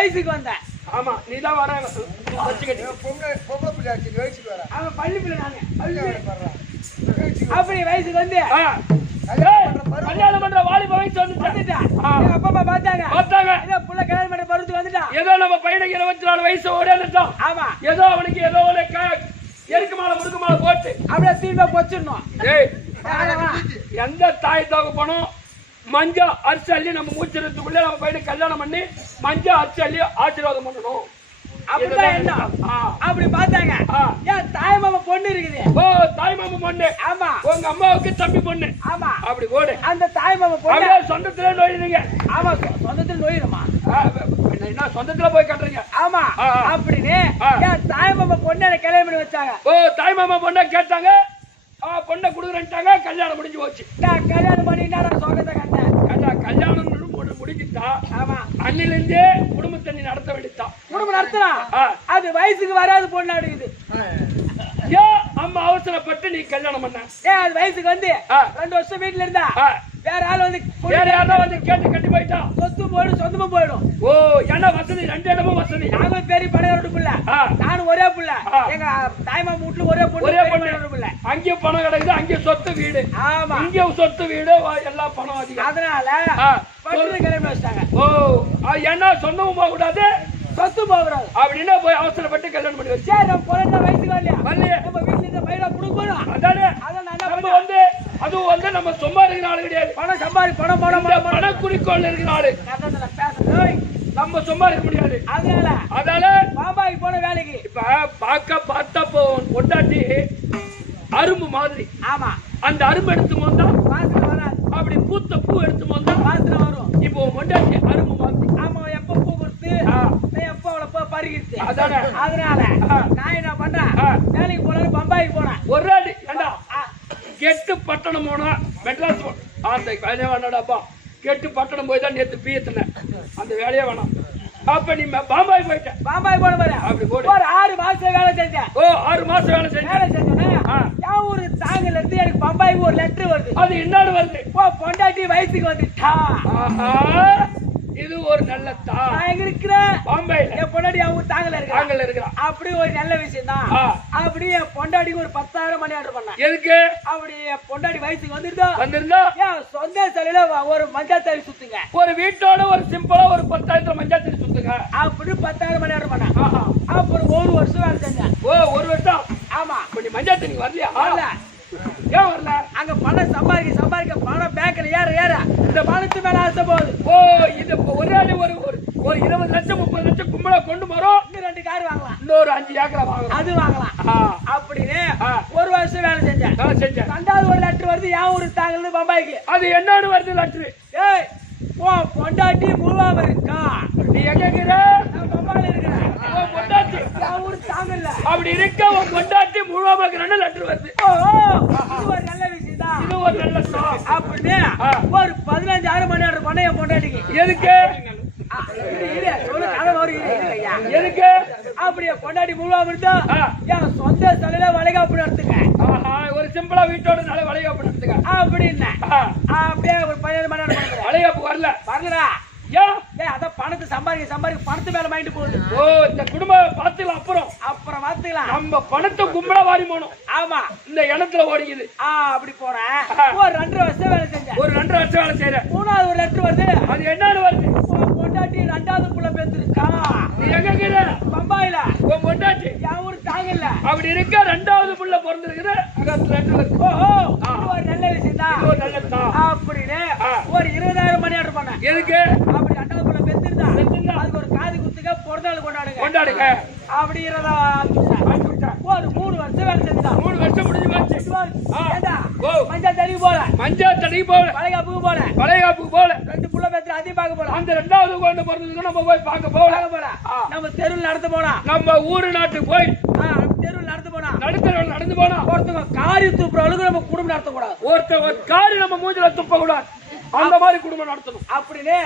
வயசுக்கு வந்தேன். ஆமா நீதான் வர பொம்பளை பிள்ளை வயசுக்கு வர அவன் பள்ளி பிள்ளை நானு. வயசுக்கு அப்படி வயசுக்கு வந்து கல்யாணம் பண்ற வாலிப வயசு வந்துட்டான். எங்க அப்பா அம்மா பார்த்தாங்க. ஏதோ புள்ள கல்யாணம் பண்ண பருவத்துக்கு வந்துட்டான். ஏதோ நம்ம பையனுக்கு 24 வயசு ஓடிட்டான். ஆமா ஏதோ அவனுக்கு ஏதோ ஒரு எருக்கு மாலை முடுக்கு மாலை போட்டு அப்படியே திரும்ப பொச்சிடணும். எந்த தாய் தோக போனோம் மஞ்சள் அரிசி அள்ளி நம்ம மூச்சிறதுக்குள்ள நம்ம பையனுக்கு கல்யாணம் பண்ணி மஞ்சள் அரிசி அள்ளி ஆசீர்வாதம் பண்ணணும். அப்படிதான் என்ன அப்படி பார்த்தாங்க. ஏன் தாய் மாமா பொண்ணு இருக்குது. ஓ தாய் மாமா பொண்ணு. ஆமா உங்க அம்மாவுக்கு தம்பி பொண்ணு. ஆமா அப்படி ஓடு. அந்த தாய் மாமா பொண்ணு சொந்தத்துல நோயிடுங்க. ஆமா சொந்தத்துல நோயிடுமா என்ன சொந்தத்துல போய் கட்டுறீங்க. ஆமா அப்படின்னு ஏன் தாய் மாமா பொண்ணு எனக்கு கல்யாணம் பண்ணி வச்சாங்க. ஓ தாய் மாமா பொண்ணை கேட்டாங்க. பொண்ணை குடுக்குறேன்ட்டாங்க. கல்யாணம் முடிஞ்சு போச்சு. நான் கல்யாணம் பண்ணி நான் சொகத்தை கண்டேன். கல்யாணம் முடிஞ்சுட்டா. ஆமா அன்னில இருந்தே குடும்பத்தை நீ நடத்த வேண்டியதான். குடும்பம் நடத்தலாம். அது வயசுக்கு வராது பொண்ணு அடுக்குது. ஏன் அம்மா அவசரப்பட்டு நீ கல்யாணம் பண்ண. ஏன் அது வயசுக்கு வந்து 2 வருஷம் வீட்டுல இருந்தா வேற ஆள் வந்து வேற யாராவது வந்து கேட்டு கட்டி போயிட்டான். சொத்து போயிடும் சொந்தமா போயிடும். ஓ என்ன வசதி 2 இடமும் வசதி. நாங்களும் பெரிய பணக்காரோட பிள்ளை. நானும் ஒரே பிள்ளை. எங்க தாய்மாமா வீட்டுல ஒரே பொண்ணு. அங்கேயும் பணம் கிடைக்குது. அங்கேயும் சொத்து வீடு. ஆமா இங்கேயும் சொத்து வீடு எல்லாம் பணம் அதிகம். அதனால பட்டு கல்யாணம் வச்சிட்டாங்க. ஓ என்ன சொந்தமும் போக கூடாது சொத்து போகக்கூடாது அப்படின்னா போய் அவசரப்பட்டு கல்யாணம் பண்ணி வச்சு. நம்ம பொண்ணு வயசுக்கு வரலையா வரலையே. நம்ம வீட்டுல இந்த பையனை கொடுக்கணும். அதானே அதான் நம்ம வந்து அதுவும் வந்து நம்ம சும்மா இருக்கிற ஆளு கிடையாது. பணம் சம்பாதி பணம் பண குறிக்கோள் இருக்கிற ஆளு. நம்ம சும்மா இருக்க முடியாது. அதனால பாம்பாய்க்கு போன வேலைக்கு இப்ப பார்த்தா பொண்டாட்டி அரும்பு மாதிரி. ஆமா அந்த அரும்பு எடுத்து வந்தா வாசனை வராது. அப்படி பூத்த பூ எடுத்து வந்தா வாசனை வரும். இப்போ பொண்டாட்டி அரும்பு மாதிரி. ஆமா எப்ப பூ கொடுத்து எப்ப அவளை பறிக்கிட்டு. அதனால நான் என்ன பண்றேன் வேலைக்கு போனாலும் பம்பாய்க்கு போனேன். ஒரு அடி ஏண்டா கெட்டு பட்டணம் போனா மெட்ராஸ் அந்த வேலையே வேண்டாடாப்பா. கெட்டு பட்டணம் போய் தான் நேற்று பீத்தினேன். அந்த வேலையே வேணாம். அப்ப நீ பாம்பாய் போயிட்டேன். பாம்பாய் போன பாரு. அப்படி போடு. ஒரு 6 மாசம் வேலை செஞ்சேன். ஓ 6 மாசம் வேலை செஞ்சேன். என் ஊரு தாங்கல இருந்து எனக்கு பம்பாய்க்கு ஒரு லெட்டர் வருது. அது என்னன்னு வருது. ஓ பொண்டாட்டி வயசுக்கு வந்துட்டா. இது ஒரு நல்ல தான். நான் எங்க இருக்கிறேன் பாம்பாயில. என் பொண்டாட்டி அவங்க தாங்கல இருக்கிறான். அப்படி ஒரு நல்ல விஷயம் தான். அப்படி என் பொண்டாட்டிக்கு ஒரு 10,000 மணி ஆர்டர் பண்ணேன். எதுக்கு? அப்படி என் பொண்டாட்டி வயசுக்கு வந்திருந்தா ஏன் சொந்த செலையில ஒரு மஞ்சள் தறி சுத்துங்க. ஒரு வீட்டோட ஒரு சிம்பிளா ஒரு 10,000 மஞ்சள் தறி சுத்துங்க. அப்படி 10,000 மணி ஆர்டர் பண்ணேன். அப்புறம் 1 வருஷம் வேலை செஞ்சேன். ஓ 1 வருஷம். ஆமா இப்ப நீ மஞ்சள் தறி வரலையா? வரல. ஏன் வரல? அங்க பணம் சம்பாதிக்க பணம் பேங்க்ல ஏற இந்த பணத்து மேல ஆசை போகுது. ஓ இது ஒரு ஆளு ஒரு 20 லட்சம் 30 லட்சம் கும்பலா கொண்டு வரோம். இன்னும் 2 கார் வாங்கலாம். இன்னொரு 5 ஏக்கரா வாங்கலாம். அது வாங்கலாம். அப்படின்னு 1 வருஷம் வேலை செஞ்சேன். 2வது ஒரு லெட்டர் வருது. என் ஊரு தாங்கல பம்பாய்க்கு. அது என்னன்னு வருது லெட்டர். ஏய் பொண்டாட்டி முழுவாம இருக்கா. நீ எங்க இருக்கிற? நான் பம்பாயில இருக்கிறேன். பொண்டாட்டி என் ஊரு தாங்கல. அப்படி இருக்க உன் பொண்டாட்டி முழுவாம இருக்கிறன்னு லெட்டர் வருது. இது ஒரு நல்ல விஷயம் தான். இது ஒரு நல்ல விஷயம். அப்படின்னு ஒரு 15,000 மணி ஆர்டர் பண்ண என் பொண்டாட்டிக்கு. எதுக்கு? எதுக்கு? அப்படியே பொண்டாட்டி முழுவாம இருந்தா என் சொந்த தலையில வளைகாப்பு நடத்துங்க. ஒரு சிம்பிளா வீட்டோட நல்ல வளைகாப்பு நடத்துங்க அப்படின்னு அப்படியே ஒரு 15 மணி நேரம் வளைகாப்பு வரலடா. ஏன் அதான் பணத்தை சம்பாதிக்க பணத்து மேல மைண்ட் போகுது. ஓ இந்த குடும்பம் பாத்துக்கலாம். அப்புறம் பாத்துக்கலாம். நம்ம பணத்தை கும்பலா வாரி போனோம். ஆமா இந்த இடத்துல ஓடிக்குது. அப்படி போறேன். ஒரு 2.5 வருஷம் வேலை செஞ்சேன். ஒரு 2.5 வருஷம் வேலை செய்யற. 3வது ஒரு லெட்டர் வருது. அது என்னன்னு வருது. பொண்டாட்டி 2வது புள்ள பெற்றிருக்கா. நீ எங்க இருக்கிற? பம்பாயில. உன் பொண்டாட்டி என் ஊரு தாங்கல. அப்படி இருக்க 2வது புள்ள பிறந்திருக்குது. ஒரு நல்ல விஷயம் தான். அப்படின்னு ஒரு 20,000 மணி ஆர்டர் பண்ணேன். எதுக்கு? அப்படி 2வது புள்ள பெற்றிருந்தா அதுக்கு ஒரு காது குத்துக்க பிறந்தநாள் கொண்டாடுங்க. அப்படி ஒரு 3 வருஷம் வேலை செஞ்சா. 3 வருஷம் முடிஞ்சு போச்சு. மஞ்சள் தண்ணி போல வளைகாப்புக்கு போல 2 புள்ள பெற்று அதையும் பார்க்க போல. அந்த 2வது குழந்தை பிறந்ததுக்கு நம்ம போய் பார்க்க போல. நம்ம தெருவில் நடந்து போனா. நம்ம ஊரு நாட்டுக்கு போய் தெருவில் நடந்து போனா. நடந்து போனா ஒருத்தவங்க காரி துப்புற அளவுக்கு நம்ம குடும்பம் நடத்தக்கூடாது. ஒருத்தர் காரி நம்ம மூஞ்சில துப்ப கூடாது. அந்த மாதிரி குடும்பம் நடத்தணும். அப்படின்னு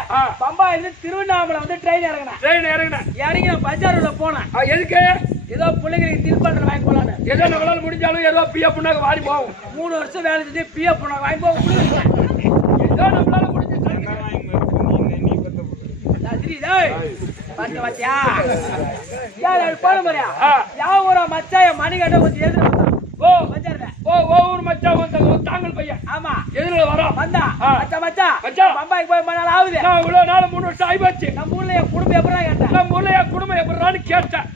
பம்பாயில திருவண்ணாமலை வந்து ட்ரெயின் இறங்கினேன். இறங்கி நான் பஜார்ல போனேன். எதுக்கு? ஏதோ பிள்ளைங்களுக்கு திருப்பண்ண வாங்கி போலான்னு. ஏதோ நம்மளால முடிஞ்சாலும் ஏதோ பிய புண்ணாக வாரி போகும். 3 வருஷம் வேலை செஞ்சு பிய புண்ணாக வாங்கி போக ஏதோ நம்மளால முடிஞ்சு பாத்தியா போன மாதிரியா ஆ. யாவூரா மச்சாய மணிகண்ட கொஞ்சம் எதிர வந்தான் ஓ வந்தாருல ஒவ்வொரு மச்சான் வந்த தாங்கள் பையன் ஆமா எதிரில் வரோம் வந்தா ஆ. மச்சான் மச்சான். பம்பாய்க்கு போய் மணி நாள் ஆகுது நான் இவ்வளவு நாள் 3 வருஷம் ஆயிப்போச்சு நம்ம ஊர்ல என் குடும்பம் எப்படா கேட்டேன் நம்ம ஊர்ல என் குடும்பம் எப்படின்னு கேட்டேன்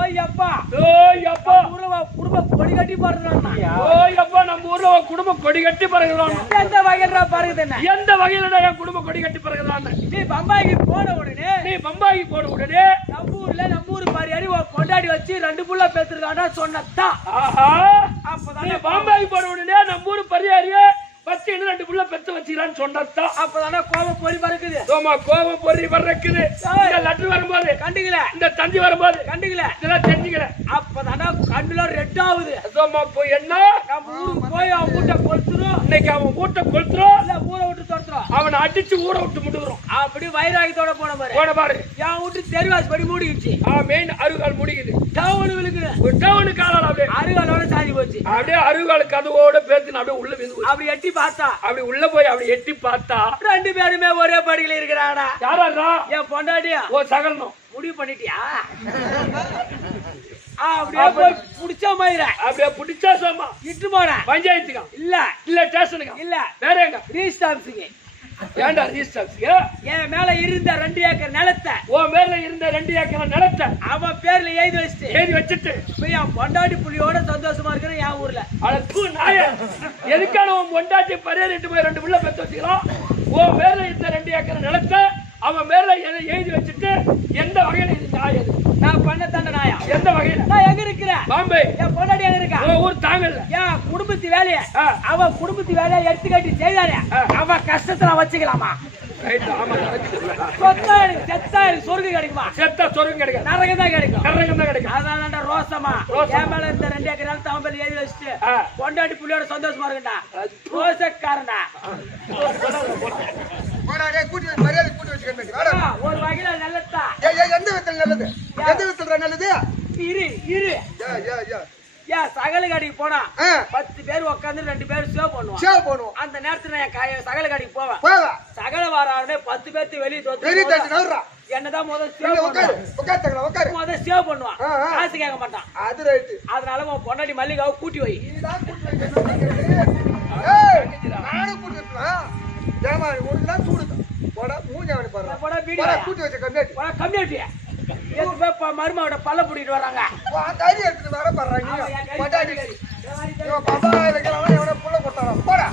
ஓய் அப்பா ஓய் அப்பா ஊர்ல குடும்பம் கொடி கட்டி பாருன்னா ஓய் அப்பா நம்ம ஊர்ல உன் குடும்பம் கொடி கட்டி பறகுறான் எந்த வகையில பாருக்குது என்ன எந்த வகையில என் குடும்பம் கொடி கட்டி பறகுறான் நீ பம்பாய்க்கு போன உடனே நீ பம்பாய்க்கு போன உடனே நம்ம ஊர் பாரியாடி கொண்டாடி வச்சு 2 புள்ள பேத்துருக்காண்டா சொன்னதான் ஆஹா அப்பதான் நீ பம்பாய்க்கு போன உடனே நம்ம ஊர் பரியாரியே பத்து இன்னும் 2 புள்ள பெத்து வச்சுக்கிறான்னு சொன்னதான் அப்பதானே கோபம் பொறி பறக்குது சோமா கோபம் பொறி வர்றக்குது இந்த லட்டு வரும்போது கண்டுக்கல இந்த தந்தி வரும்போது கண்டுக்கல இதெல்லாம் தெரிஞ்சுக்கல அப்பதானே கண்ணுல ரெட் ஆகுது சோமா போய் என்ன நம்ம ஊருக்கு போய் அவன் வீட்டை கொளுத்துரும் இன்னைக்கு அவன் வீட்டை கொளுத்துறோம் இல்ல ஊரை விட்டு துரத்துறோம் அவனை அடிச்சு ஊரை விட்டு முடுக்குறோம் அப்படி வைராகியத்தோட போன பாரு போன பாரு என் வீட்டு தெருவாசி படி மூடிக்கிச்சு மெயின் அருகால் முடிக்குது டவுனு விழுக்குது ஒரு டவுனுக்கு ஆளால் அப்படியே அருகாலோட சாதி போச்சு அப்படியே அருகால் கதவோட பேத்து அப்படியே உள்ள வீந்து அப்படி எட்டி பார்த்தா அப்படி உள்ள போய் அப்படி எட்டி பார்த்தா 2 பேருமே ஒரே படியில இருக்கிறாடா யாரா என் பொண்டாட்டியா ஓ சகலனும் முடிவு பண்ணிட்டியா அப்படியே போய் புடிச்ச மாதிரி அப்படியே பிடிச்சா சோமா இட்டு போன பஞ்சாயத்துக்கா இல்ல இல்ல ஸ்டேஷனுக்கா இல்ல வேற எங்க ரீஸ்டாப்ஸுக்கு ஏன்டா ரீஸ்டாப்ஸ்க்கு என் மேல இருந்த 2 ஏக்கர் நிலத்தை ஓ மேல இருந்த 2 ஏக்கர் நிலத்தை அவன் பேர்ல எழுதி வச்சுட்டு இப்ப என் பொண்டாட்டி புள்ளியோட சந்தோஷமா இருக்கிறேன் என் ஊர்ல அழகு நாய எதுக்கான உன் பொண்டாட்டி பரியாரிட்டு போய் 2 புள்ள பெத்து வச்சுக்கிறான் ஓ மேல இருந்த 2 ஏக்கர் நிலத்தை அவன் மேல எழுதி வச்சுட்டு எந்த வகையில இது நாயது நான் பண்ண தண்ட நாயா எந்த வகையில நான் எங்க இருக்கிறேன் பாம்பே என் பொண்டாட்டி எங்க இருக்கா உன் ஊர் தாங்கல்ல என் குடும்பத்து வேலைய அவன் குடும்பத்து வேலையை எடுத்து கட்டி செய்தானே அவன் கஷ்டத்துல வச்சுக்கலாமா ரைட் ஆமா சொத்தா எனக்கு சொர்க்கம் கிடைக்குமா செத்தா சொர்க்கம் கிடைக்கும் நரகம் தான் கிடைக்கும் கரகம் தான் கிடைக்கும் அதனால ரோசமா என் மேல இருந்த 2 ஏக்கர் நிலத்தை அவன் மேல எழுதி வச்சுட்டு பொண்டாட்டி புள்ளியோட சந்தோஷமா இருக்கா ரோசக்காரனா போடாடே கூட்டி மரியாதை கூட்டி வச்சுக்கிறேன் ஒரு வகையில நல்லதா எந்த விதத்துல நல்லது எந்த விதத்துல நல்லது இரு ஏன் சகல கடைக்கு போனா 10 பேர் உட்காந்து 2 பேர் சேவ் பண்ணுவான் அந்த நேரத்துல நான் சகல கடைக்கு போவேன் சகல வாரானே 10 பேர்த்து வெளியே தோத்து என்னதான் முதல் சேவ் பண்ணுவான் காசு கேட்க மாட்டான் அது ரைட் அதனால உன் பொண்டாட்டி மல்லிகாவை கூட்டி வை நானும் கூட்டி வைக்கலாம் ஏமா உனக்கு தான் சூடு போடா மூஞ்சாவணி பாரு கூட்டி வச்ச கம்யூனிட்டி மருமாவோட பல்ல பிடிக்கிட்டு வர்றாங்க கறி எடுத்துட்டு வர பாடுறாங்க பாப்பா வைக்கலாம் எவனை புள்ள கொடுத்தாங்க போடா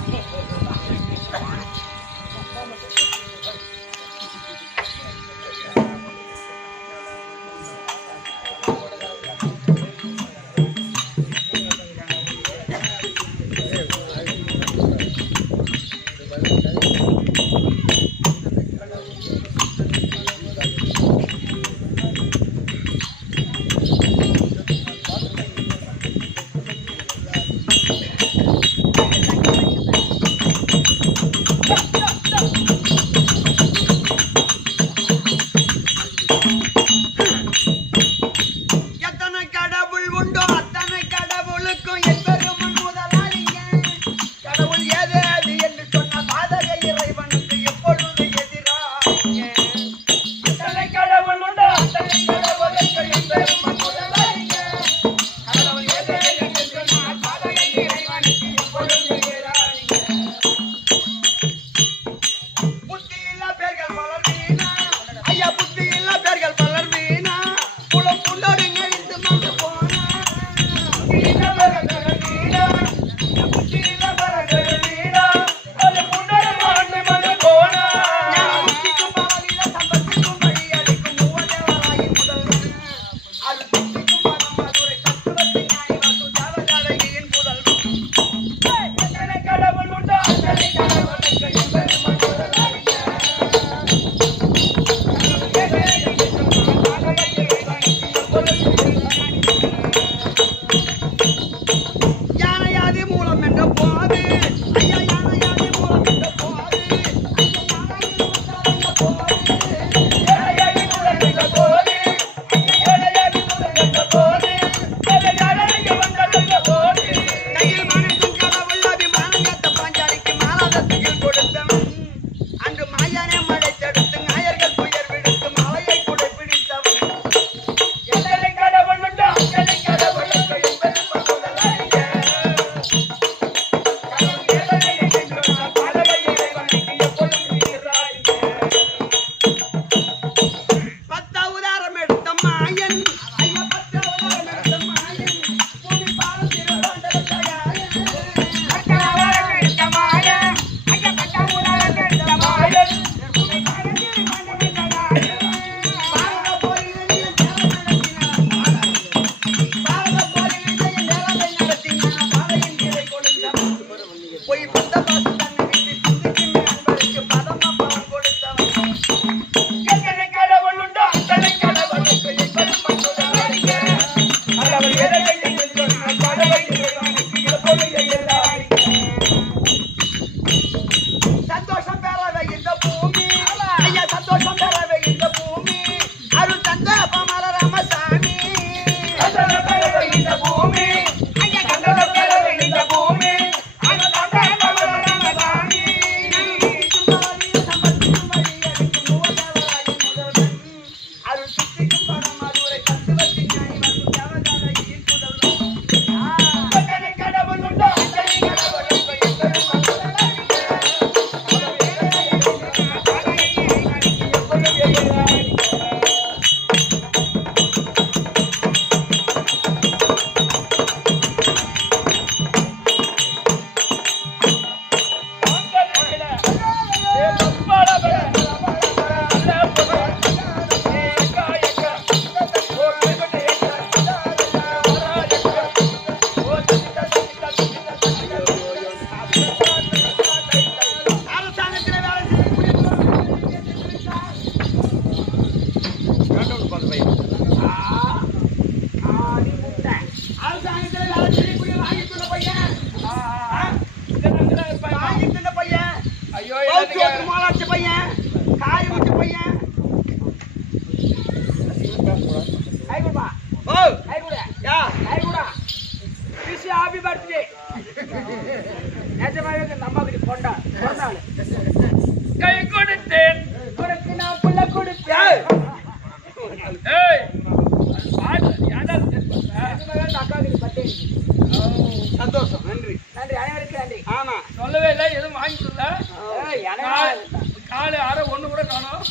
4 6 1 கூட காணோம்.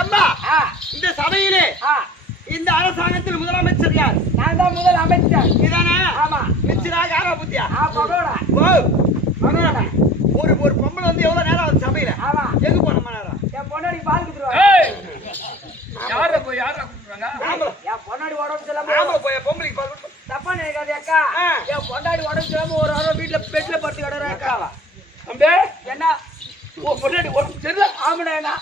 எம்மா இந்த சபையிலே இந்த அரசாங்கத்தில் முதலமைச்சர் யார்? நான் தான் முதல் அமைச்சர். நீதானே? ஆமா. மிச்சராக யாரா புத்தியா? பகோடா. பகோடா. ஒரு பொம்பளை வந்து எவ்வளவு நேரம் ஆகுது சபையில? ஆமா. எங்க போனோம் நேரம்? என் பொண்டாடி பால் குடுறாங்க. ஏய் யாரா கூப்பிடுறாங்க? என் பொண்டாடி உடம்பு சரியில்லாம ஆமா போய் பொம்பளைக்கு பால் குடு. தப்பா நினைக்காதே அக்கா. என் பொண்டாடி உடம்பு சரியில்லாம ஒரு வாரம் வீட்டுல பெட்ல படுத்து கிடக்குறா அக்கா. தம்பி என்ன ஓ பொண்டாடி உடம்பு சரியில்லை. ஆமாண்ணா.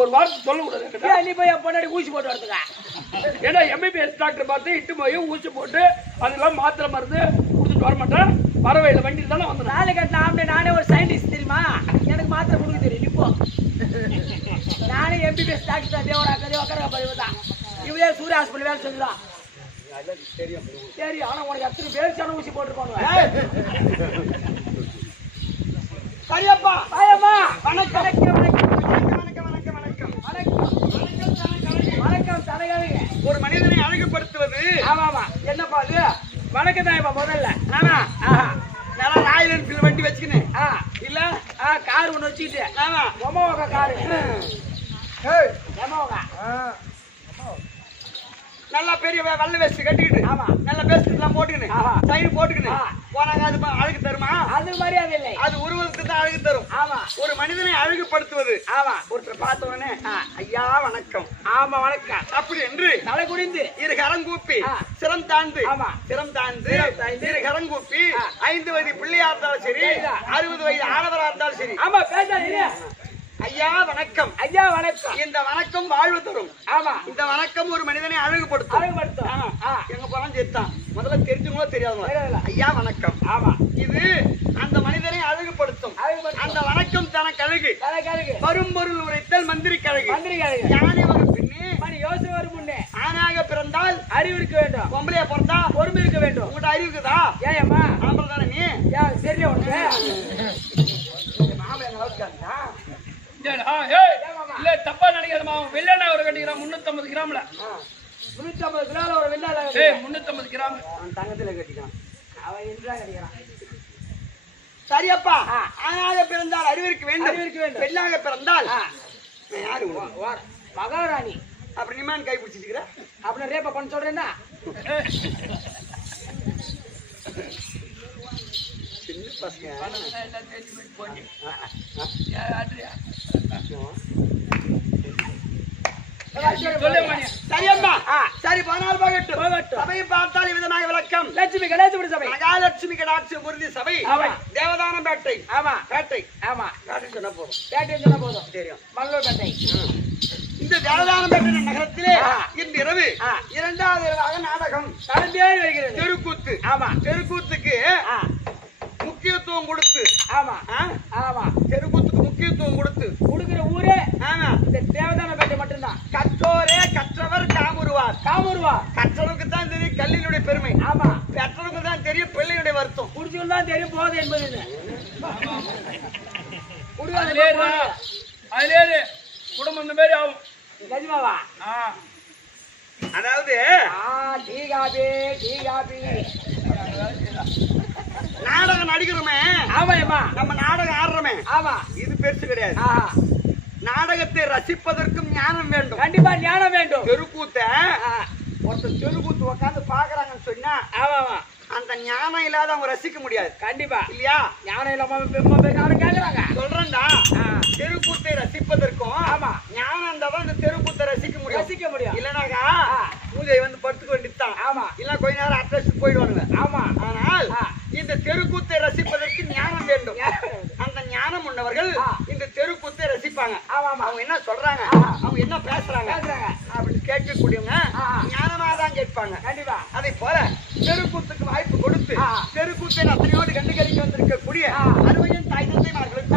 ஒரு வாரத்தை சொல்லக்கூடாது. நீ போய் என் பொண்டாடி ஊசி போட்டு வரதுக்கா? ஏன்னா எம்பிபிஎஸ் டாக்டர் பார்த்து இட்டு போய் ஊசி போட்டு அதெல்லாம் மாத்திரை மருந்து கொடுத்துட்டு வர மாட்டேன். பறவையில் வண்டியில் தானே வந்து நாளை கட்டின ஆம்பளை நானே ஒரு சயின்டிஸ்ட் தெரியுமா? எனக்கு மாத்திரை கொடுக்க தெரியும். இப்போ நானே எம்பிபிஎஸ் டாக்டர் தான். தேவரா கதையை உட்கார பதிவு தான். இவரே சூரிய ஹாஸ்பிட்டல் வேலை செஞ்சுதான் சரி. ஆனா உனக்கு எத்தனை பேர் ஊசி போட்டுருப்பாங்க. சரியப்பா. பாயம்மா வணக்கம் வணக்கம் வணக்கம் வணக்கம் வணக்கம் வணக்கம். வணக்கம் தலைகாரிங்க. ஒரு மனிதனை அழகுபடுத்துவது. ஆமா ஆமா. என்னப்பா அது? வணக்கம் தாயப்பா முதல்ல. ஆமா. நல்லா ராயல் என்ஃபீல்டு வண்டி வச்சுக்கினேன் இல்ல கார் ஒண்ணு வச்சுக்கிட்டு. ஆமா ஒமாவோக காரு. நல்லா பெரிய வெள்ளை வேஸ்ட் கட்டிக்கிட்டு ஆமா நல்ல வேஸ்ட் எல்லாம் போட்டுக்கினு சைடு போட்டுக்கினு போனாங்க. அது அழகு தருமா? அது மரியாதை இல்லை. அது உருவத்துக்கு தான் அழகு தரும். ஆமா. ஒரு மனிதனை அழகுபடுத்துவது. ஆமா. ஒருத்தர் பார்த்த உடனே ஐயா வணக்கம். ஆமா வணக்கம் அப்படி என்று தலை குனிந்து இரு கரம் கூப்பி சிரம் தாழ்ந்து ஆமா சிரம் தாழ்ந்து இரு கரம் கூப்பி 5 வயது பிள்ளையா இருந்தாலும் சரி 60 வயது ஆடவரா இருந்தாலும் சரி ஆமா பேசாதீங்க. ஐயா வணக்கம். ஐயா வணக்கம். இந்த வணக்கம் வாழ்வு தரும். ஆமா. இந்த வணக்கம் ஒரு மனிதனை அழகுபடுத்தும். அழகுபடுத்தும். எங்க போலாம் சேர்த்தான் முதல்ல தெரிஞ்சுங்களோ தெரியாதுங்களோ ஐயா வணக்கம். ஆமா. இது அந்த மனிதனை அழகுபடுத்தும். அந்த வணக்கம் தனக்கு அழகு. வரும் பொருள் உரைத்தல் மந்திரி கழகு. யானை வரும் பின்னே மணி யோசனை வரும் முன்னே ஆணாக பிறந்தால் அறிவு இருக்க வேண்டும். பொம்பளையா பிறந்தா பொறுமை இருக்க வேண்டும். உங்கள்கிட்ட அறிவு இருக்குதா? ஏயம்மா ஆம்பளை தானே நீ? சரியா உனக்கு மாமா எங்க வளர்க்காருங்களா? இல்ல தப்பா நினைக்காதமா. வெள்ளனா ஒரு கட்டிக்கிறான் 350 கிராம்ல. 350 கிலோல ஒரு வெள்ளால 350 கிராம் அவன் தங்கத்துல கட்டிக்கான். அவன் இன்றா கட்டிக்கிறான். சரியப்பா. ஆணாக பிறந்தால் அறிவிற்கு வேண்டும். பெண்ணாக பிறந்தால் யாரு மகாராணி. அப்படி நிமான் கை பிடிச்சிருக்கிற அப்படின்னு ரேப்ப பண்ண சொல்றேன்னா சின்ன பசங்க சரியம்மா. சரி 14 போகட்டும். சபையை பார்த்தால் விதமாக விளக்கம். லட்சுமி கடாட்சி சபை. மகாலட்சுமி கடாட்சி உறுதி சபை. தேவதான பேட்டை. ஆமா பேட்டை. ஆமா பேட்டை சொன்னா போதும். பேட்டை சொன்னா போதும். தெரியும். மங்களூர் பேட்டை. இந்த தேவதான பேட்டை நகரத்திலே இன்று இரவு 2வது இரவாக நாடகம் நடந்தே வருகிறது. தெருக்கூத்து. ஆமா. தெருக்கூத்துக்கு முக்கியத்துவம் கொடுத்து. ஆமா ஆமா. தெருக்கூத்துக்கு முக்கியத்துவம் கொடுத்து கொடுக்கிற ஊரே ஆமா இந்த தேவதான பேட்டை மட்டும்தான். கற்றோரே கற்றவர் காமுருவார். கற்றவருக்கு தான் தெரியும் கல்லினுடைய பெருமை. ஆமா. கற்றவருக்கு தான் தெரியும் பிள்ளையுடைய வருத்தம். குடிச்சுன்னு தான் தெரியும் போகுது என்பது. அதுல குடும்பம் இந்த மாதிரி ஆகும். கஜிமாவா? அதாவது டீ காபி நாடகம் நடிக்கிறோமே. ஆமாம்மா. நம்ம நாடகம் ஆடுறோமே. ஆமா. இது பெருசு கிடையாது. நாடகத்தை ரசிப்பதற்கும் ஞானம் வேண்டும். கண்டிப்பா ஞானம் வேண்டும். தெருக்கூத்த ஒருத்தர் தெருக்கூத்து உட்காந்து பாக்குறாங்கன்னு சொன்னா அந்த ஞானம் இல்லாத அவங்க ரசிக்க முடியாது. கண்டிப்பா இல்லையா? ஞானம் இல்லாம கேக்குறாங்க. சொல்றேன்டா தெருக்கூத்தை ரசிப்பதற்கும் ஆமா ஞானம் இருந்தாதான் இந்த தெருக்கூத்தை ரசிக்க முடியும். இல்லனாக்கா பூஜை வந்து படுத்துக்க வேண்டியதுதான். ஆமா. இல்ல கொஞ்ச நேரம் அட்ரஸ் போயிடுவாங்க. ஆமா. ஆனால் இந்த தெருக்கூத்தை ரசிப்பதற்கு ஞானம் வேண்டும். அந்த ஞானம் உள்ளவர்கள் இந்த தெருக்கூத்தை ரசிப்பாங்க. அவங்க என்ன சொல்றாங்க, அவங்க என்ன பேசுறாங்க அப்படின்னு கேட்கக்கூடியவங்க ஞானமாதான் கேட்பாங்க. கண்டிப்பா. அதை போல தெருக்கூத்துக்கு வாய்ப்பு கொடுத்து தெருக்கூத்தை அத்தனையோடு கண்டுகளிக்க வந்திருக்கக்கூடிய அறுவையின் தாய் தந்தைமார்களுக்கும்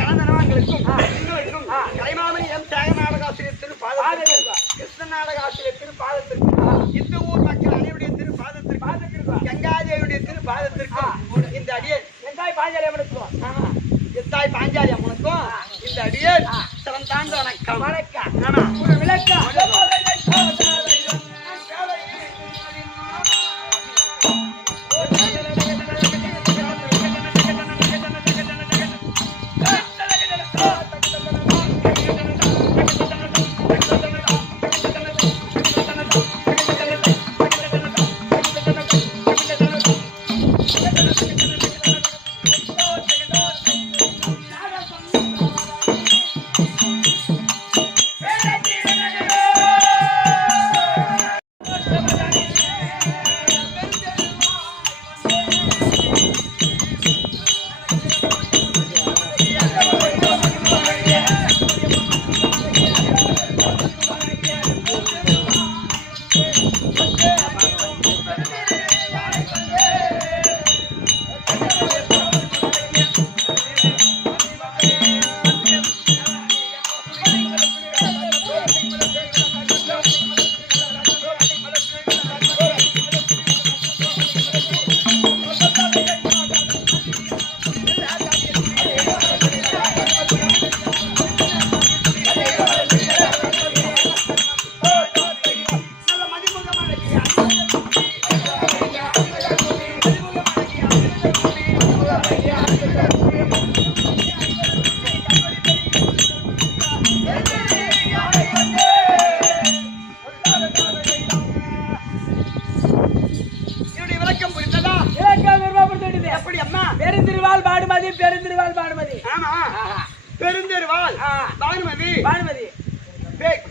கலந்தனவாங்களுக்கும் எங்களுக்கும் கலைமாமணி எம் தியாக நாடகாசிரியர் திருப்பாதத்திற்கும் கிருஷ்ண நாடகாசிரியர் திருப்பாதத்திற்கும் இந்த ஊர் மக்கள் அனைவருடைய திருப்பாதத்திற்கும் கங்காதேவியுடைய திருப்பாதத்திற்கும் இந்த அடியே எந்தாய் பாஞ்சாலி அம்மனுக்கும் எத்தாய் பாஞ்சாலி அம்மனுக்கும் இந்த அடியே சிறந்தாண்டு வணக்கம். வணக்கம். ஒரு விளக்கம்.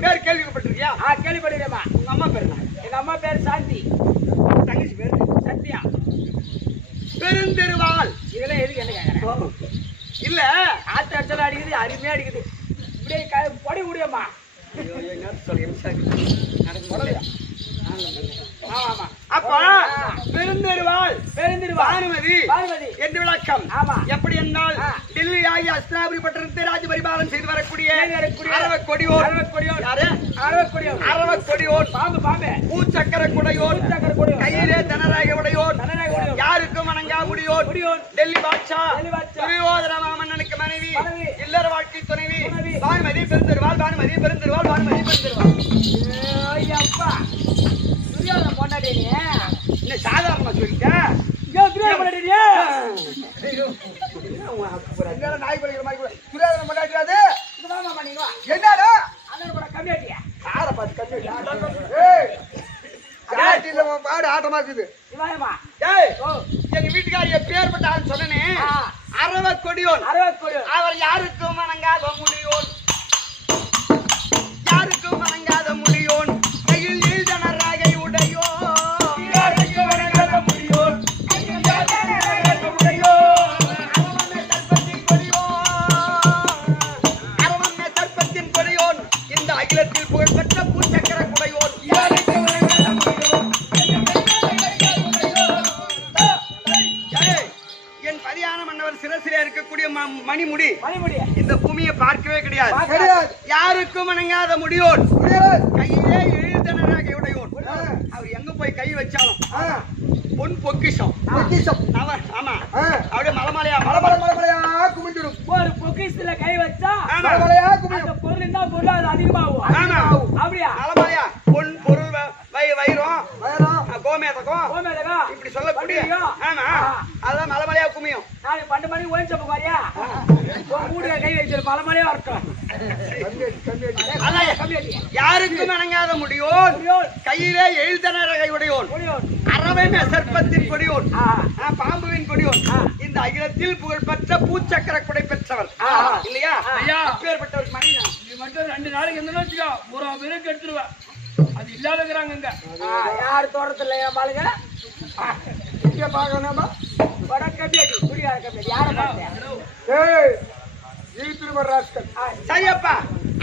பேர் கேள்விப்பட்டிருக்கியா? கேள்விப்பட்டிருக்கேம்மா. உங்க அம்மா பேர் என்ன? எங்க அம்மா பேர் சாந்தி. தங்கச்சி பேரு சத்யா. பெருந்தெருவாள். இதெல்லாம் எதுக்கு என்ன கேக்குறேன்? இல்ல ஆத்து அடிச்சலாம் அடிக்குது, அருமையா அடிக்குது. இப்படியே பொடி முடியுமா? அப்பா பெருந்தெருவாள் பானுமதி என்று விளக்கம். எப்படி என்றால் டெல்லி ஆகிய அஸ்தினாபுரி பட்டணத்தை ராஜ பரிபாலனம் செய்து வரக்கூடிய அரவக்கொடியோன் பூச்சக்கர குடையோன் கையிலே தனராக உடையோன் யாருக்கும் வணங்கா முடியோன் டெல்லி பாட்சா துரியோதன மாமன்னனுக்கு மனைவி இல்லற வாழ்க்கை துணைவி பானுமதி பெருந்தெருவாள் பானுமதி பெருந்தெருவாள் பானுமதி பெருந்தெருவாள். சாதாரணமா சொல்லிட்டேன். நாய் பழிக்கிற மாதிரி துரியோதன கொண்டாடியாது என்னடா கம்மியாட்டியா யாரை பார்த்து பாடு ஆட்டமா இருக்குது. எங்க வீட்டுக்காரிய பேர் பட்ட ஆள் சொன்னனே அரவக்கொடியோன். அவர் யாருக்கும் வணங்காத முடியோன் யாருக்கும் வணங்காத முடியோன் கையில் ஈழ்தனராக உடையோ தற்பத்தின் கொடியோன் இந்த அகிலத்தில் புகழ்பெற்ற பூச்சக்கர குடையோன் என் பதியான மன்னவர் சிரசிலே இருக்கக்கூடிய மணிமுடி இந்த பூமியை பார்க்கவே கிடையாது. யாருக்கும் வணங்காத முடியோன் கையிலே எழுதனராக உடையோன். அவர் எங்க போய் கை வச்சாலும் பொன் பொக்கிஷம். ஆமா அப்படியே மலமலையா குமிஞ்சிடும். ஒரு பொக்கிஷத்துல கை வச்சா மலமலையா குமியும். பொருள் இருந்தா பொருள் அது அதிகமாகும். அப்படியா? மலமலையா பொன் பொருள் வைரம் கோமேதகம் இப்படி சொல்லக்கூடிய அதான் மலமலையா குமியும். நான் 12 மணிக்கு ஓய்வு சப்ப மாதிரியா மூடு கை வச்சு மலமலையா வரட்டும். யாருக்கும் வணங்காத முடியோன் கையிலே எழுத்தனரக உடையோன் அரவமே சர்ப்பத்தின் கொடியோன் பாம்புவின் கொடியோன் இந்த அகிலத்தில் புகழ்பெற்ற பூச்சக்கர குடை பெற்றவர் இல்லையா? பேர்பட்டவர் மணி மட்டும் 2 நாளைக்கு என்ன வச்சுக்கோ பூரா பேருக்கு எடுத்துருவேன். அது இல்லாதங்கிறாங்க. யாரு தோட்டத்துல மாளுங்க இங்க பாக்கணுமா? சரியப்பா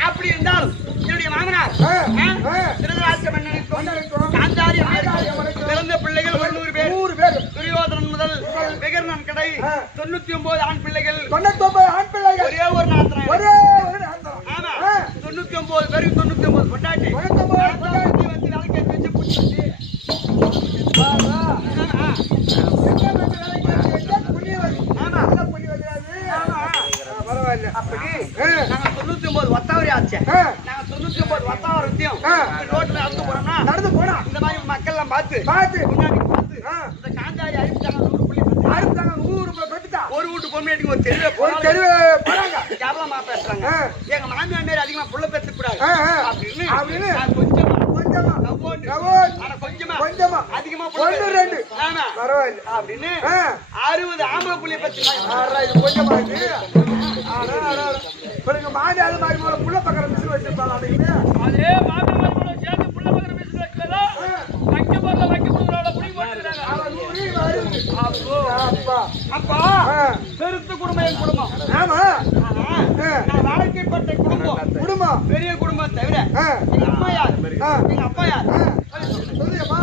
அப்படி இருந்தால் என்னுடைய மாமனார் திருதராஷ்டிர மன்னனுக்கும் காந்தாரி பிறந்த பிள்ளைகள் 100 பேர். துரியோதனன் முதல் விகர்ணன் கடை 99 ஆண் பிள்ளைகள். 99 ஆண் பிள்ளைகள் ஒரே ஒரு நாத்திரம். ஆமா 99 பேருக்கு 99 பொண்டாட்டி வந்து வேலைக்கு வச்சு புடிச்சு அப்படி நாங்க 99 ஒத்தாவரி ஆச்சு. நாங்க 99 ஒத்தாவரத்தையும் ரோட்ல நடந்து போனா இந்த மாதிரி மக்கள் எல்லாம் பார்த்து இந்த காந்தாரி அழிச்சாங்க 100 புள்ள பெத்துட்டா. ஒரு வீட்டு பொம்மையாட்டி ஒரு தெருவே போறாங்க. கேவலமா பேசுறாங்க. எங்க மாமியார் மாரி அதிகமா புள்ள பெத்து கூடாது அப்படின்னு கொஞ்சமா அதிகமா 1 2 ஆமா பரவாயில்லை அப்படின்னு 60 ஆம்பளை புள்ளைய பெத்து கொஞ்சமா பிறகு மாடி அது மாதிரி போல புள்ள பக்கற மிஷின் வச்சிருப்பாங்க அதுக்கு அதே மாமி மருமகள சேர்ந்து புள்ள பக்கற மிஷின் வைக்கல வைக்க போறல புடி போட்டுறாங்க அவன் ஊரே வருது அப்போ அப்பா பெருத்து குடும்பம் என் குடும்பம் ஆமா நான் வாழ்க்கைப்பட்ட குடும்பம் பெரிய குடும்பம் தவிர எங்க அம்மா யார் எங்க அப்பா யார் சொல்லுங்கப்பா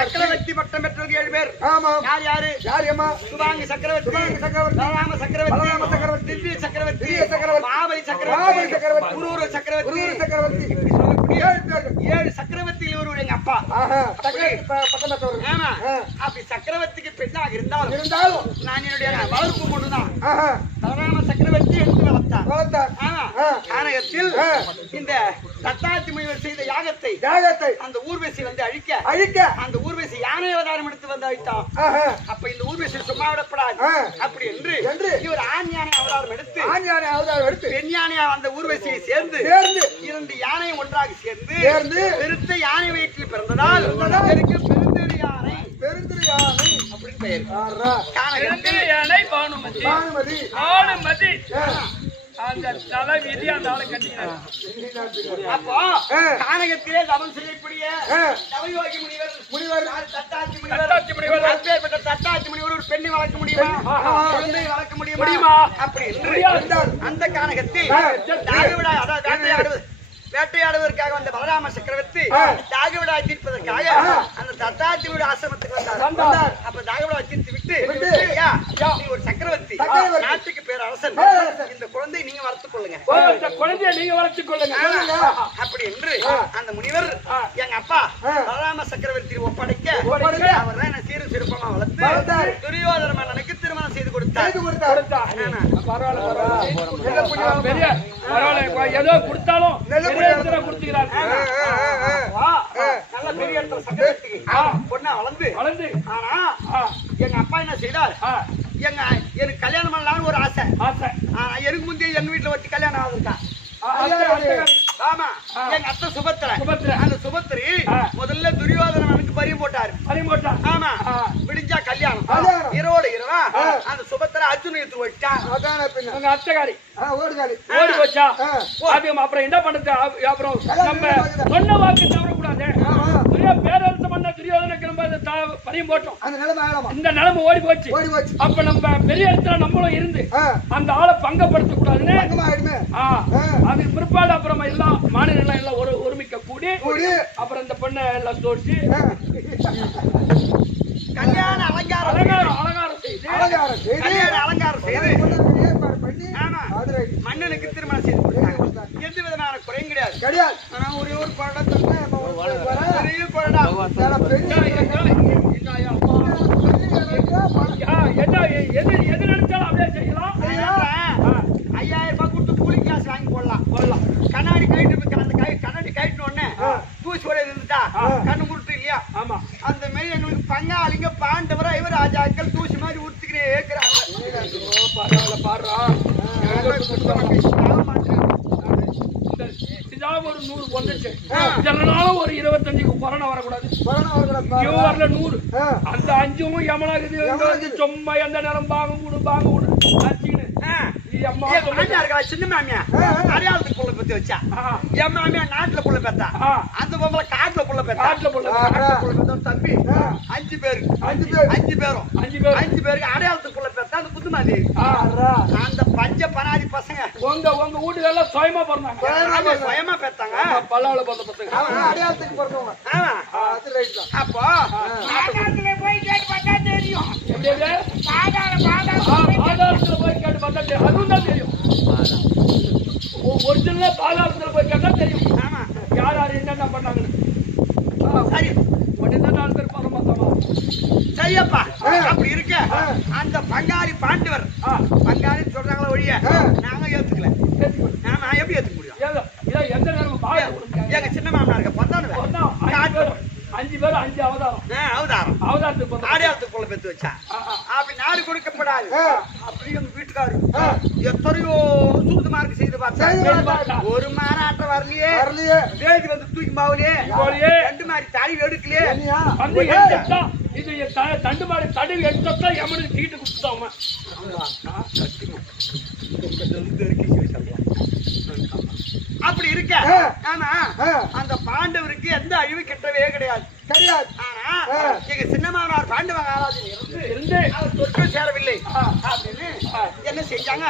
சக்கரவர்த்தி பட்டம் பெற்றவர்கள் 7 பேர். யார் யாரு? சுபாங்கி சக்கரவர்த்தி, பலராம சக்கரவர்த்தி, திவ்ய சக்கரவர்த்தி, மாபலி சக்கரவர்த்தி, குரூர சக்கரவர்த்தி, 7 சக்கரவர்த்தியில் ஒருவர் எங்க அப்பா. ஆமா, அப்படி சக்கரவர்த்திக்கு பெண்ணாக இருந்தாலும் நான் என்னுடைய வளர்ப்பு கொண்டுதான் பலராம சக்கரவர்த்தி எடுத்து வளர்த்தார். ஆமா, கானகத்தில் இந்த தத்தாத்தி முனிவர் செய்த யாகத்தை அந்த ஊர்வசி வந்து அழிக்க அந்த ஊர்வசி யானை அவதாரம் எடுத்து வந்து அழித்தான். அப்ப இந்த ஊர்வசி சும்மா விடப்படாது அப்படி என்று இவர் ஆண் யானை அவதாரம் எடுத்து பெண் யானை அந்த ஊர்வசியை சேர்ந்து 2 யானையும் ஒன்றாக சேர்ந்து பெருத்த யானை வயிற்றில் பிறந்ததால் பெருந்திரு யானை அப்படின்னு பெயர். யானை பானுமதி அந்த தலை விதி அந்த ஆளை கட்டினார். அப்போ கானகத்திலே தவம் செய்யக்கூடிய தவயோகி முனிவர் தத்தாத்தி முனிவர் அப்பேற்பட்ட தத்தாத்தி முனிவர் ஒரு பெண்ணை வளர்க்க முடியுமா? குழந்தை வளர்க்க முடியுமா? அப்படி என்று அந்த கானகத்தில் வேட்டையாடுவதற்காக வந்த பலராம சக்கரவர்த்தி தாகவிடாய் தீர்ப்பதற்காக அந்த தத்தாத்தியோட ஆசிரமத்துக்கு வந்தார். அப்ப தாகவிடாய் தீர்த்து விட்டு நீ ஒரு சக்கரவர்த்தி, நாட்டுக்கு பேர் அரசன், இந்த குழந்தை நீங்க வளர்த்துக் கொள்ளுங்க அப்படி என்று அந்த முனிவர் எங்க அப்பா பலராம சக்கரவர்த்தி ஒப்படைக்க அவர் தான் என்ன சீரும் சிறப்பமா வளர்த்து துரியோதன மன்னனுக்கு திருமணம் செய்து கொடுத்தார். ஏதோ கொடுத்தாலும் நல்ல பெரிய சக்கரவர்த்தி பொண்ணா வளர்ந்து ஆனா எங்க அப்பா என்ன செய்தார்? எனக்கு கல்யாணம் பண்ணலாம்னு ஒரு ஆசை. எனக்கு முந்தைய எங்க வீட்டுல வச்சு கல்யாணம் ஆகுதுதான். ஆமா, எங்க அத்தை சுபத்திரை. அந்த சுபத்திரி முதல்ல துரியோதனனுக்கு பரியம் போட்டாரு. ஆமா, விடிஞ்சா கல்யாணம், இரவோட இரவா அந்த சுபத்திரை அர்ஜுன எடுத்து வச்சான். அத்தைகாரி ஓடி போச்சா? அப்புறம் என்ன பண்றது? அப்புறம் நம்ம சொன்ன வாக்கு தவறக்கூடாது. பேரரசு பண்ண துரியோதனுக்கு நம்ம பரியம் போட்டோம். இந்த நிலைமை ஓடி போச்சு. அப்ப நம்ம பெரிய இடத்துல நம்மளும் இருந்து அந்த ஆளை பங்கப்படுத்த கூடாதுன்னு அதுக்கு பிற்பாடு அப்புறம் எல்லாம் மாநிலம் எல்லாம் ஒருமிக்க கூடி அப்புறம் இந்த பெண்ணை எல்லாம் தோற்று கல்யாண அலங்காரம் செய்து மன்னனுக்கு திருமணம் செய்து கொடுத்தாங்க. எந்த விதமான குறையும் கிடையாது. ஆனா ஒரே ஒரு எது நினைச்சாலும் அப்படியே செய்யலாம். 5000 ரூபாய் கொடுத்து கூலிங் கிளாஸ் வாங்கி போடலாம். கண்ணாடி கண்ணாடி கைட்டு உடனே தூசி ஓட இருந்துட்டா கண்ணு முருட்டு இல்லையா? ஆமா, அந்த மாதிரி எங்களுக்கு பங்காளிங்க பாண்டவர் ஐவர் ராஜாக்கள் தூசி மாதிரி உடுத்துக்கிறே இருக்கிறாங்க. ஒரு 100 வந்துச்சு. இதனால ஒரு 25க்கு கொரோனா வரக்கூடாது. இவன் வரல 100 அந்த 5ம் யமனாகுது சும்மா எந்த நேரம் பாங்க விடு ஆச்சுன்னு சின்ன மாமியா அடையாளத்துக்கு புள்ள பத்தி வச்சா என் மாமியா நாட்டுல புள்ள பெத்தா அந்த பொம்பளை காட்டுல புள்ள பெத்தா தம்பி 5 பேரும் அடையாளத்துக்கு புள்ள பெத்தா அந்த புத்துமாதி அந்த பஞ்ச பனாதி பசங்க உங்க வீட்டுக்கெல்லாம் சுயமா பிறந்தாங்க சுயமா பெத்தாங்க பல்லாவள பிறந்த பசங்க அடையாளத்துக்கு பிறந்தவங்க அப்போ போய் கேட்டு பார்த்தா தெரியும் பாதாளத்துல போய் கேட்டு பார்த்தா அதுவும் தான் தெரியும் ஒரிஜினலா பாதாளத்துல போய் கேட்டா தெரியும் யார் என்னென்ன பண்ணாங்கன்னு சரி உடனே 4 பேர் பரமாத்தமா சரியப்பா அப்படி இருக்க அந்த பங்காளி பாண்டவர் பங்காளி சொல்றாங்களா ஒழிய நாங்க ஏத்துக்கல நாம எப்படி ஏத்துக்க முடியும் எந்த நேரம் எங்க சின்ன மாமனா இருக்க பொண்ணு 5 பேர் 5 அவதாரத்துக்கு அடையாளத்துக்கு புள்ள பெத்து வச்சா அப்படி நாடு கொடுக்கப்படாது அப்படி எங்க வீட்டுக்காரு எத்தனையோ சூது மார்க்கு செய்து பார்த்தா ஒரு மாநாட்டம் வரலையே வேதி வந்து தூக்கி மாவுலையே 2 மாதிரி தடி எடுக்கலையே இது தண்டு மாடி தடவி எடுத்தா எமனுக்கு தீட்டு கொடுத்தாம அப்படி இருக்க ஆனா அந்த பாண்டவருக்கு எந்த அழிவு கெட்டவே கிடையாது ஆனா எங்க சின்னமானார் பாண்டவங்க இருந்து அவர் சொற்கள் சேரவில்லை அப்படின்னு என்ன செஞ்சாங்க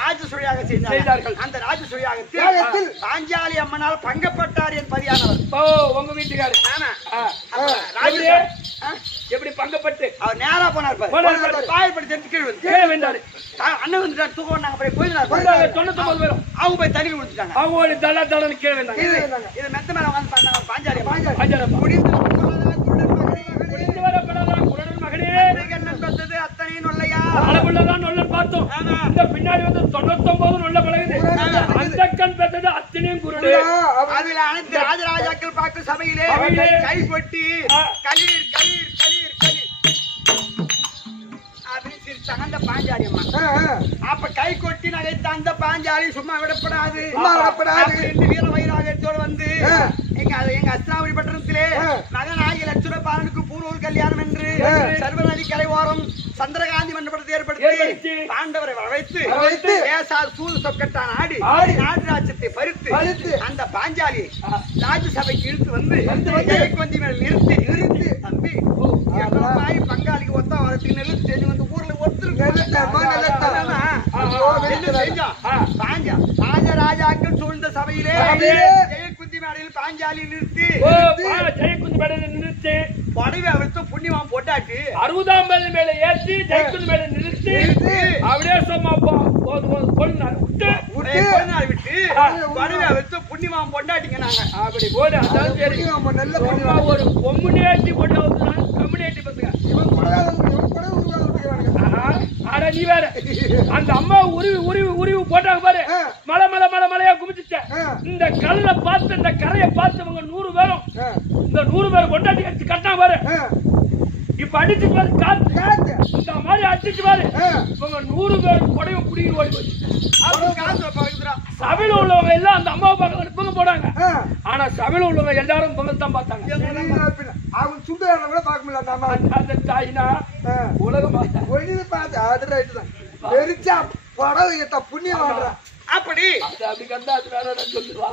ராஜசூயாக செய்தார்கள் அந்த ராஜசூயாகத்தில் பாஞ்சாலி அம்மனால் பங்கப்பட்டார் என் பதியானவர் உங்க வீட்டுக்காரு எப்படி பங்கப்பட்டு அவர் நேரா போனார் பாயப்படி கீழே வந்தாரு அண்ணன் வந்து தூக்கம் நாங்க போயிருந்தாரு 99 பேரும் அவங்க போய் தண்ணி குடிச்சிட்டாங்க அவங்க தடன்னு கீழே வந்தாங்க இது மெத்த மேல வந்து பண்ணாங்க பாஞ்சாலி அத்தனை நொல்லையா அளவுள்ளதான் நொல்லன் பார்த்தோம் இந்த பின்னாடி வந்து 99 நொல்ல பழகுது அந்த கண் பெற்றது அத்தனையும் குருடு அதுல அனைத்து ராஜராஜாக்கள் பார்க்கும் சபையிலே கை கொட்டி களீர் அப்படின்னு சிரிச்சாங்க அந்த பாஞ்சாலி அம்மா அப்ப கை கொட்டி நகைத்த அந்த பாஞ்சாலி சும்மா விடப்படாது வீர வைராகத்தோடு வந்து எங்க அஸ்தாபுரி பட்டணத்திலே மகனாகி லட்சுமணபாலனுக்கு பூர்வ கல்யாணம் என்று சர்வநதி கலைவாரம் சந்திரகாந்தி மண்டபத்தை ஏற்படுத்தி பாண்டவரை வளைத்து சூது சொக்கட்டான் ஆடி நாட்டு ராஜ்யத்தை பறித்து அந்த பாஞ்சாலி ராஜ்யசபைக்கு இழுத்து வந்து ஜெயக்குந்தி மேல நிறுத்தி தம்பி பங்காளிக்கு ஒத்தா வரத்துக்கு நெல் செஞ்சு வந்து ஊர்ல ராஜாக்கள் சூழ்ந்த சபையிலே ஜெயக்குந்தி மேடையில் பாஞ்சாலி நிறுத்தி படவை அவிழ்த்து புண்ணியமா போட்டாச்சு 60ஆம் மேல ஏற்றி ஜெயக்குந்தி மேல நிறுத்தி அப்படியே சும்மா விட்டு படவை அவிழ்த்து புண்ணியமா பொண்டாட்டிங்க நாங்க அப்படி போடு ஒரு கொம்யூனிட்டி போட்டு கம்யூனிட்டி பசங்க நீ வேற அந்த அம்மா உருவி போட்டாங்க பாரு மலையா குமிச்சுட்ட இந்த கல்ல பார்த்து இந்த கரையை பார்த்தவங்க 100 பேரும் இந்த 100 பேர் கொண்டாட்டி அடிச்சு கட்டினா பாரு இப்ப அடிச்சு பாரு காத்து இந்த மாதிரி அடிச்சு பாரு இவங்க 100 பேர் கொடையும் குடிக்கிற ஓடி போச்சு சபையில உள்ளவங்க எல்லாம் அந்த அம்மாவை பார்க்க பொங்க போடாங்க ஆனா சபையில உள்ளவங்க எல்லாரும் பொங்கல் தான் பார்த்தாங்க அவங்க சுண்டை கூட பார்க்க முடியல அந்த தாயினா உலகம் பெருச்சா படம் புண்ணியம் அப்படி கண்டா அது வேற சொல்லுவா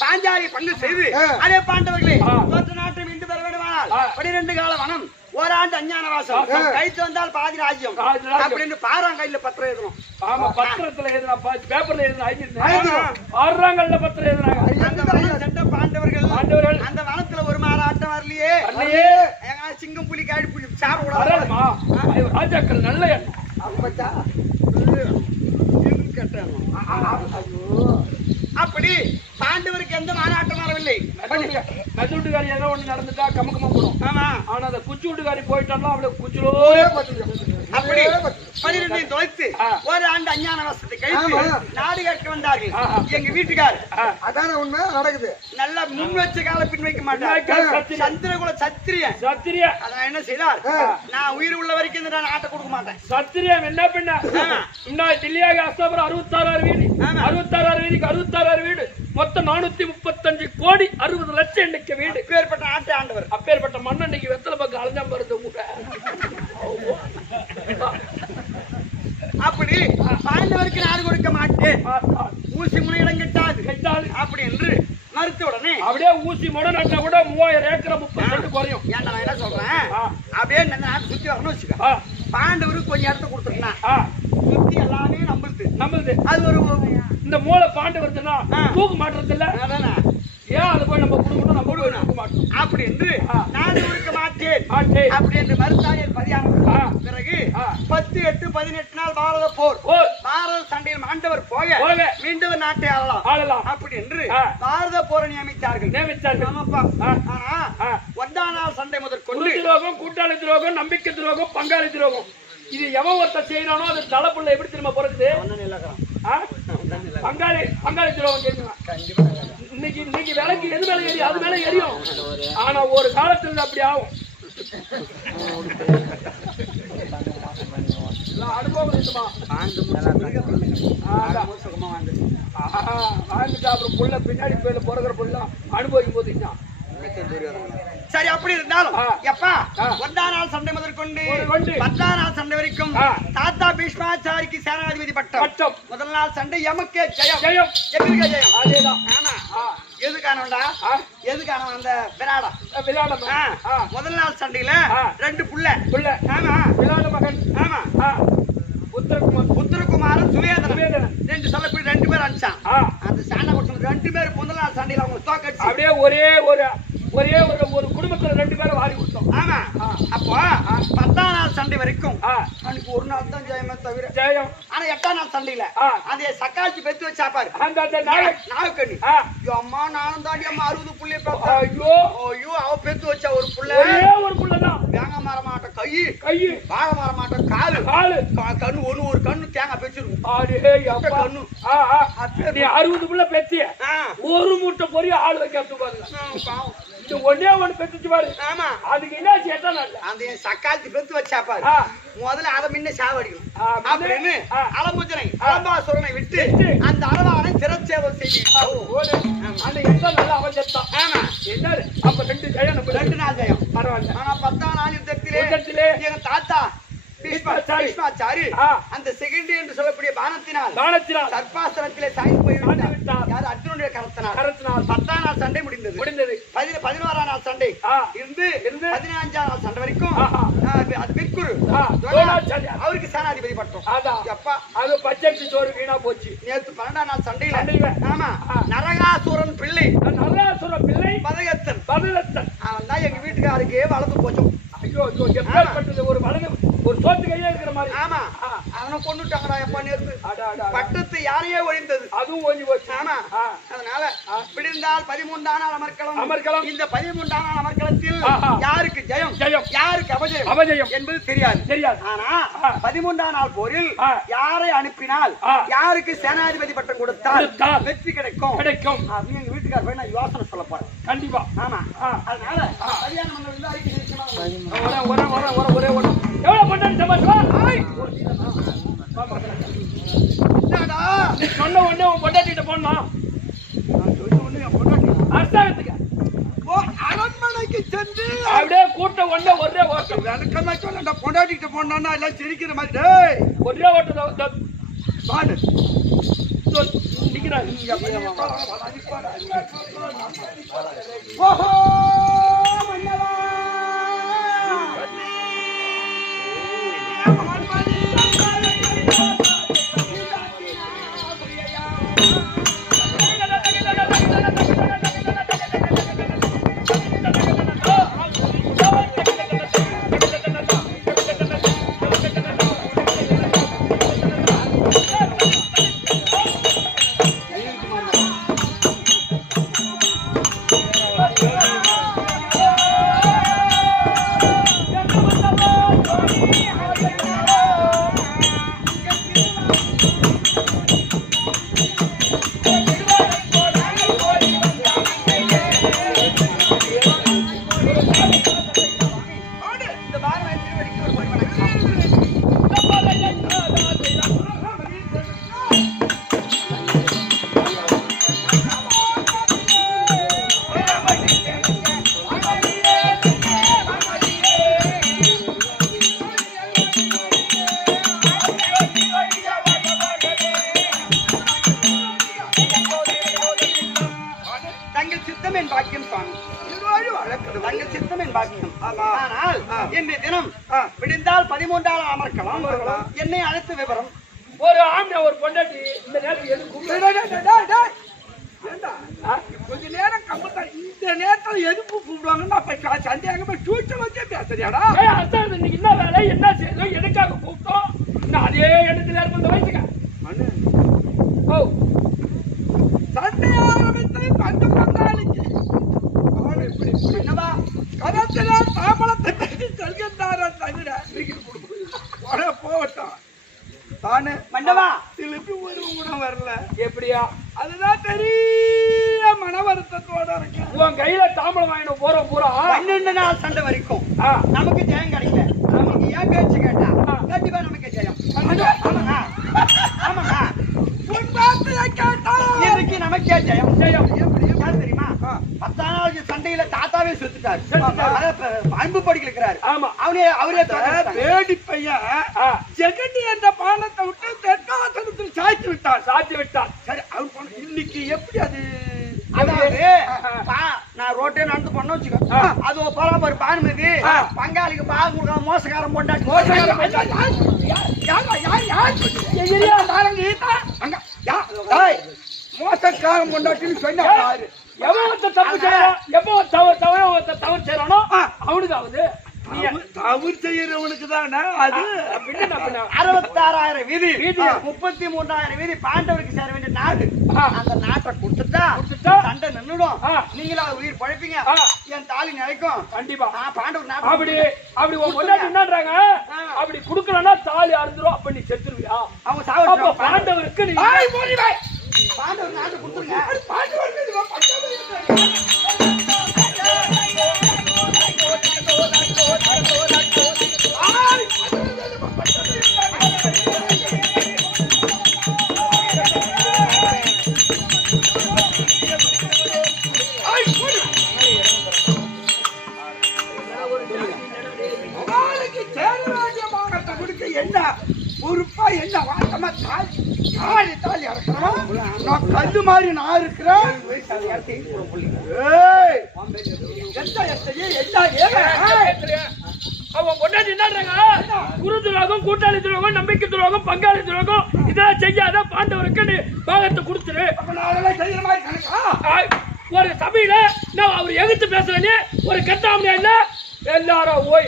பாஞ்சாலி பங்கு செய்து அதே பாண்டவர்களே தோற்ற நாட்டை மீண்டு பெற வேண்டுமானால் 12 கால வனம் ஓராண்டு அஞ்ஞான வாசம் கைத்து வந்தால் பாதி ராஜ்யம் அப்படின்னு பாறாங்கல்ல பத்திரம் எழுதணும். ஆமா பத்திரத்துல எழுதுனா பேப்பர்ல எழுதுனா ஆறாங்கல்ல பத்திரம் எழுதுனாங்க. பாண்டவர்கள் அந்த வனத்துல ஒரு மாறாட்டம் வரலையே சிங்கம் புலி காடி புலி சாப்பிட ராஜாக்கள் நல்ல அப்படி பாண்டவருக்கு எந்த மாநாட்டம் வரவில்லை. மெதுட்டுக்காரி ஏதோ ஒண்ணு நடந்துட்டா கமக்கமா போடும். ஆனா அந்த குச்சி வீட்டுக்காரி போயிட்டோம்னா அவளை குச்சிலோ அப்படி 12 தொலைத்து ஒரு ஆண்டு அஞ்ஞான வசத்தை கழித்து நாடு கேட்க வந்தார்கள். எங்க வீட்டுக்கார் அதான உண்மை நடக்குது. நல்லா முன் வச்ச கால பின் வைக்க மாட்டாங்க. சந்திரகுல சத்திரிய அதான் என்ன செய்தார், நான் உயிர் உள்ள வரைக்கும் இந்த நாட்டை கொடுக்க மாட்டேன். சத்திரியம் என்ன பண்ண டெல்லியாக அஸ்தாபுரம் 66 வீடு 66 வீதிக்கு 66 வீடு மொத்தம் 435 கோடி 60 லட்சம் இன்னைக்கு வீடு. அப்பேற்பட்ட நாட்டை ஆண்டவர், அப்பேற்பட்ட மண்ணை இன்னைக்கு வெத்தலை பக்கம் அலைஞ்சா மருந்து கூட. அப்படி பாண்டவருக்கு நாடு கொடுக்க மாட்டேன், ஊசி முனையிடம் கெட்டாது அப்படி என்று மறுத்த உடனே அப்படியே ஊசி முனை நட்டா கூட 3000 ஏக்கரை 30 சென்ட் குறையும். ஏன்டா நான் என்ன சொல்றேன், அப்படியே நாடு சுத்தி வரணும்னு வச்சுக்க. பாண்டவருக்கு கொஞ்சம் இடத்த கொடுத்துருக்கேன், சுத்தி எல்லாமே நம்மளுது. அது ஒரு இந்த மூளை பாண்டு வருதுன்னா தூக்கு மாட்டுறது இல்ல. ஏன் அது போய் நம்ம கொடுக்கணும், நம்ம கொடுக்க மாட்டோம் அப்படி என்று நாடு கொடுக்க மாட்டேன் அப்படி என்று மறுத்தாரியர் பதியானது. பிறகு 10-8-18 நாள் பாரத போர், பாரத சண்டையில் ஆண்டவர் போக மீண்டும் நாட்டை ஆளலாம் அப்படி என்று பாரத போரை நியமித்தார்கள். ஆமாப்பா. ஆனா ஒன்றாம் நாள் சண்டை முதற்கொண்டு துரோகம், கூட்டாளி துரோகம், நம்பிக்கை துரோகம், பங்காளி துரோகம், இது எவன் ஒருத்த செய்யறானோ அது தலைப்புள்ள எப்படி திரும்ப பிறகுது. பங்காளி துரோகம் செய்யணும். இன்னைக்கு விலைக்கு எது மேல எரியும், அது மேல எரியும். ஆனா ஒரு காலத்துல அப்படி ஆகும். அனுபவம் இருக்குமா? வாழ்ந்துட்டா அப்புறம் புள்ள பின்னாடி போயில பிறகுற புள்ள அனுபவிக்கும் போது. சரி, அப்படி இருந்தாலும் எப்பா ஒன்றாம் நாள் சண்டை முதற்கொண்டு 10ஆம் நாள் சண்டை வரைக்கும் தாத்தா பீஷ்மாச்சாரிக்கு சேனாதிபதி பட்டம். முதல் நாள் சண்டை எமக்கே ஜெயம், எங்களுக்கு ஜெயம். அதேதான். எதுக்கானவன்டா, எதுக்கான அந்த விராடம். முதல் நாள் சண்டையில 2 புள்ள. ஆமா, விராட மகன். ஆமா, உத்தரகுமாரன், சுவேதனன் 2 சொல்லப்படி 2 பேர் அனுப்பிச்சான். அந்த சாண்டை கொடுத்த 2 பேர் முதல் நாள் சண்டையில அவங்க தோக்கடிச்சு அப்படியே ஒரே ஒரு குடும்பத்துல 2 பேரும் வாரி கொடுத்தோம். ஆமா. அப்போ 10ஆம் நாள் சண்டை வரைக்கும் அன்னைக்கு ஒரு நாள் தான் ஜெயமே தவிர ஜெயம். ஆனா 8ஆம் நாள் சண்டையில அதே சக்காச்சி பெத்து வச்சாப்பாரு அந்த நாகக்கண்ணி. அம்மா நானும் தாண்டி அம்மா 60 புள்ளைய பார்த்தா. ஐயோ அவ பெத்து வச்சா ஒரு புள்ளதான். தேங்காய் மர மாட்டோம் கை, வாழை மர மாட்டோம் காலு, கண்ணு ஒரு கண்ணு தேங்காய் பெச்சிருக்கும். கண்ணு 60 புள்ள பெத்திய ஒரு மூட்டை பொரிய ஆள் வைக்க பாருங்க. ஒன்னே ஒண்ணு பெத்துச்சு பாரு. ஆமா, அதுக்கு என்ன சேட்டா அந்த சக்காச்சி பெத்து வச்சாப்பாரு. முதல்ல அதை முன்ன சாவடிக்கணும் அப்படின்னு அலம்பாசுரனை விட்டு அந்த அரவானை சிறச்சேவை செய்து அந்த எந்த நல்ல அவன் செத்தான். ஆமா, என்ன அப்ப 2 நாள் ஜெயம் பரவாயில்ல. ஆனா 10ஆம் நாள் யுத்தத்திலே எங்க தாத்தா பீஷ்மாச்சாரி அந்த செகண்ட் என்று சொல்லக்கூடிய பானத்தினால் சர்ப்பாசனத்திலே சாய்ந்து போய்விட்டார். யார்? அர்ஜுனுடைய கரத்தினால். 10ஆம் நாள் சண்டை முடிந்தது. 11ஆம் நாள் சண்டை இருந்து 15ஆம் நாள் சண்டை வரைக்கும் அது விற்குரு அவருக்கு சேனாதிபதி பட்டம். அப்பா அது பச்சை சோறு வீணா போச்சு. நேற்று 12ஆம் நாள் சண்டையில ஆமா நரகாசுரன் பிள்ளை பதகத்தன் அவன் தான் எங்க வீட்டுக்காருக்கு வளர்ந்து போச்சோம். ஐயோ ஒரு சோத்து கையே இருக்கிற மாதிரி. ஆமா, அவனை கொண்டுட்டாங்கடா எப்பா நேர்த்து. பட்டத்து யாரையே ஒழிந்தது, அதுவும் ஒழிஞ்சு போச்சு. ஆமா, அதனால விடிந்தால் 13ஆம் நாள் அமர்க்களம். இந்த 13ஆம் நாள் அமர்க்களத்தில் யாருக்கு ஜெயம் யாருக்கு அபஜயம் என்பது தெரியாது. ஆனா 13ஆம் நாள் போரில் யாரை அனுப்பினால் யாருக்கு சேனாதிபதி பட்டம் கொடுத்தால் வெற்றி கிடைக்கும் அப்படின்னு எங்க வீட்டுக்கார போய் நான் யோசனை சொல்ல போறேன். கண்டிப்பா. ஆமா, அதனால கல்யாணம் பண்ண அறிக்கை எவ்வளவு பண்ண சொன்ன உடனே உன் பொண்டாட்டிட்ட போனா அரசாங்கத்துக்கு அரண்மனைக்கு சென்று அப்படியே கூட்டம் ஒன்றே ஒரே ஓட்டம். விளக்கமா சொல்ல பொண்டாட்டிட்ட போனா எல்லாம் சிரிக்கிற மாதிரி ஒரே ஓட்டம் பாடு நிக்கிறாங்க. ஓஹோ தினம் விடிந்தால் 13 அமர்க்கலாம். என்னை அழைத்து விவரம். ஒரு ஆம்பளை ஒரு பொண்டாட்டி இந்த நேரத்துக்கு எதுக்கு கொஞ்ச நேரம் கம்பத்தா இந்த நேரத்துல எதுக்கு கூப்பிடுவாங்கன்னு அப்ப சந்தேகமா டியூஷன் வச்சே பேசுறியாடா? இன்னைக்கு என்ன வேலை என்ன செய்யணும் எதுக்காக கூப்பிட்டோம்? நான் அதே இடத்துல இருப்பது வச்சுக்க ஓ சண்டை ஆரம்பித்து பண்டு பங்காளிக்கு என்னவா கதத்தில தாமலத்தை பற்றி சொல்கின்றாரா தவிர போகட்டும் தானே மண்டவா திருப்பி ஒரு குணம் வரல. எப்படியா? அதுதான் பெரிய மன வருத்தத்தோட இருக்கு. உன் கையில தாம்பளம் வாங்கிட்டு போறோம் பூரா 12 நாள் சண்டை வரைக்கும் நமக்கு ஜெயம் கிடைக்கல. நமக்கு ஏன் பேச்சு கேட்டா கண்டிப்பா நமக்கு ஜெயம். ஆமாங்க ஆமாங்க உன் வார்த்தையை கேட்டா இன்னைக்கு நமக்கே ஜெயம். ஜெயம் எப்படி தெரியுமா? 10 நாளைக்கு சண்டையில தாத்தாவே செத்துட்டாரு. அன்பு படிக்கிறாரு. ஆமா அவரே பேடி பையன் ஜெகண்டி என்ற பானத்தை விட்டு தெற்காசனத்தில் சாய்ச்சி விட்டார். சரி அவர் இன்னைக்கு எப்படி அது? அதாவது நான் ரோட்டே நடந்து பண்ண வச்சுக்கோ. அது ஒரு பராபரி பானுமதி பங்காளிக்கு பால் கொடுக்காம மோசக்காரன் போட்டாச்சு. மோசக்காரன் கொண்டாட்டின்னு சொன்னாரு. எவன் தப்பு செய்யறான் எப்போ தவறு செய்யறானோ அவனுக்கு ஆகுது. தவறு செய்யறவனுக்கு தானே அது. 66,000 வீதி 33,000 வீதி பாண்டவருக்கு சேர வேண்டிய நாடு. அந்த நாட்டை கொடுத்துட்டா சண்டை நின்னுடும். நீங்களா உயிர் பழைப்பீங்க. என் தாலி நினைக்கும் கண்டிப்பா. பாண்டவர் அப்படி என்னன்றாங்க? அப்படி குடுக்கலன்னா தாலி அறுந்துரும். அப்ப நீ செத்துருவியா? அவங்க சாவ பாண்டவருக்கு நீ பாண்டவர் நாட்டை கொடுத்துருங்க. என்ன பொறுப்பா என்ன வாட்டமா தாலி தாலி இறக்குறோம். நான் கல்லு மாதிரி நான் இருக்கிறேன். அவன் பொண்டாட்டி என்னன்றாங்க? குரு துரோகம், கூட்டாளி துரோகம், நம்பிக்கை துரோகம், பங்காளி துரோகம் இதெல்லாம் செய்யாத பாண்டவருக்கு நீ பாகத்தை கொடுத்துரு. செய்யற மாதிரி கணக்கா? ஒரு சபையில நான் அவர் எதிர்த்து பேசுறேன்னு ஒரு கட்டாம இல்ல எல்லாரும் ஓய்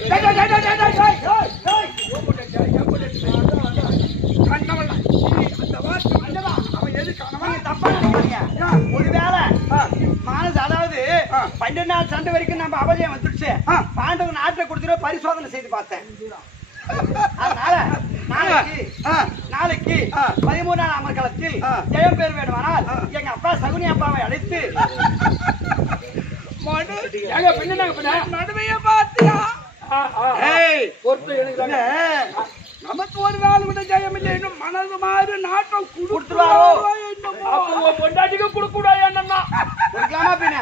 ஒருவேளை மானஸ் அதாவது 12 நாள் சண்டை வரைக்கும் நம்ம அபஜயம் வந்துடுச்சு. பாண்டவன் நாட்டை கொடுத்துட்டு பரிசோதனை செய்து பார்த்தேன். அதனால நாளைக்கு 13 அமர்க்களத்தில் ஜெயம் பேர் வேண்டுமானால் எங்க அப்பா சகுனி அப்பாவை அழைத்து நடுமைய பாத்தியா? நமக்கு ஒரு நாள் விட ஜெயம் இல்லை. இன்னும் மனது மாதிரி நாட்டம் கொடுத்துருவாரோ? பொண்டாட்டிக்கு கொடுக்க கூடாது. என்னன்னா கொடுக்கலாமா? பின்ன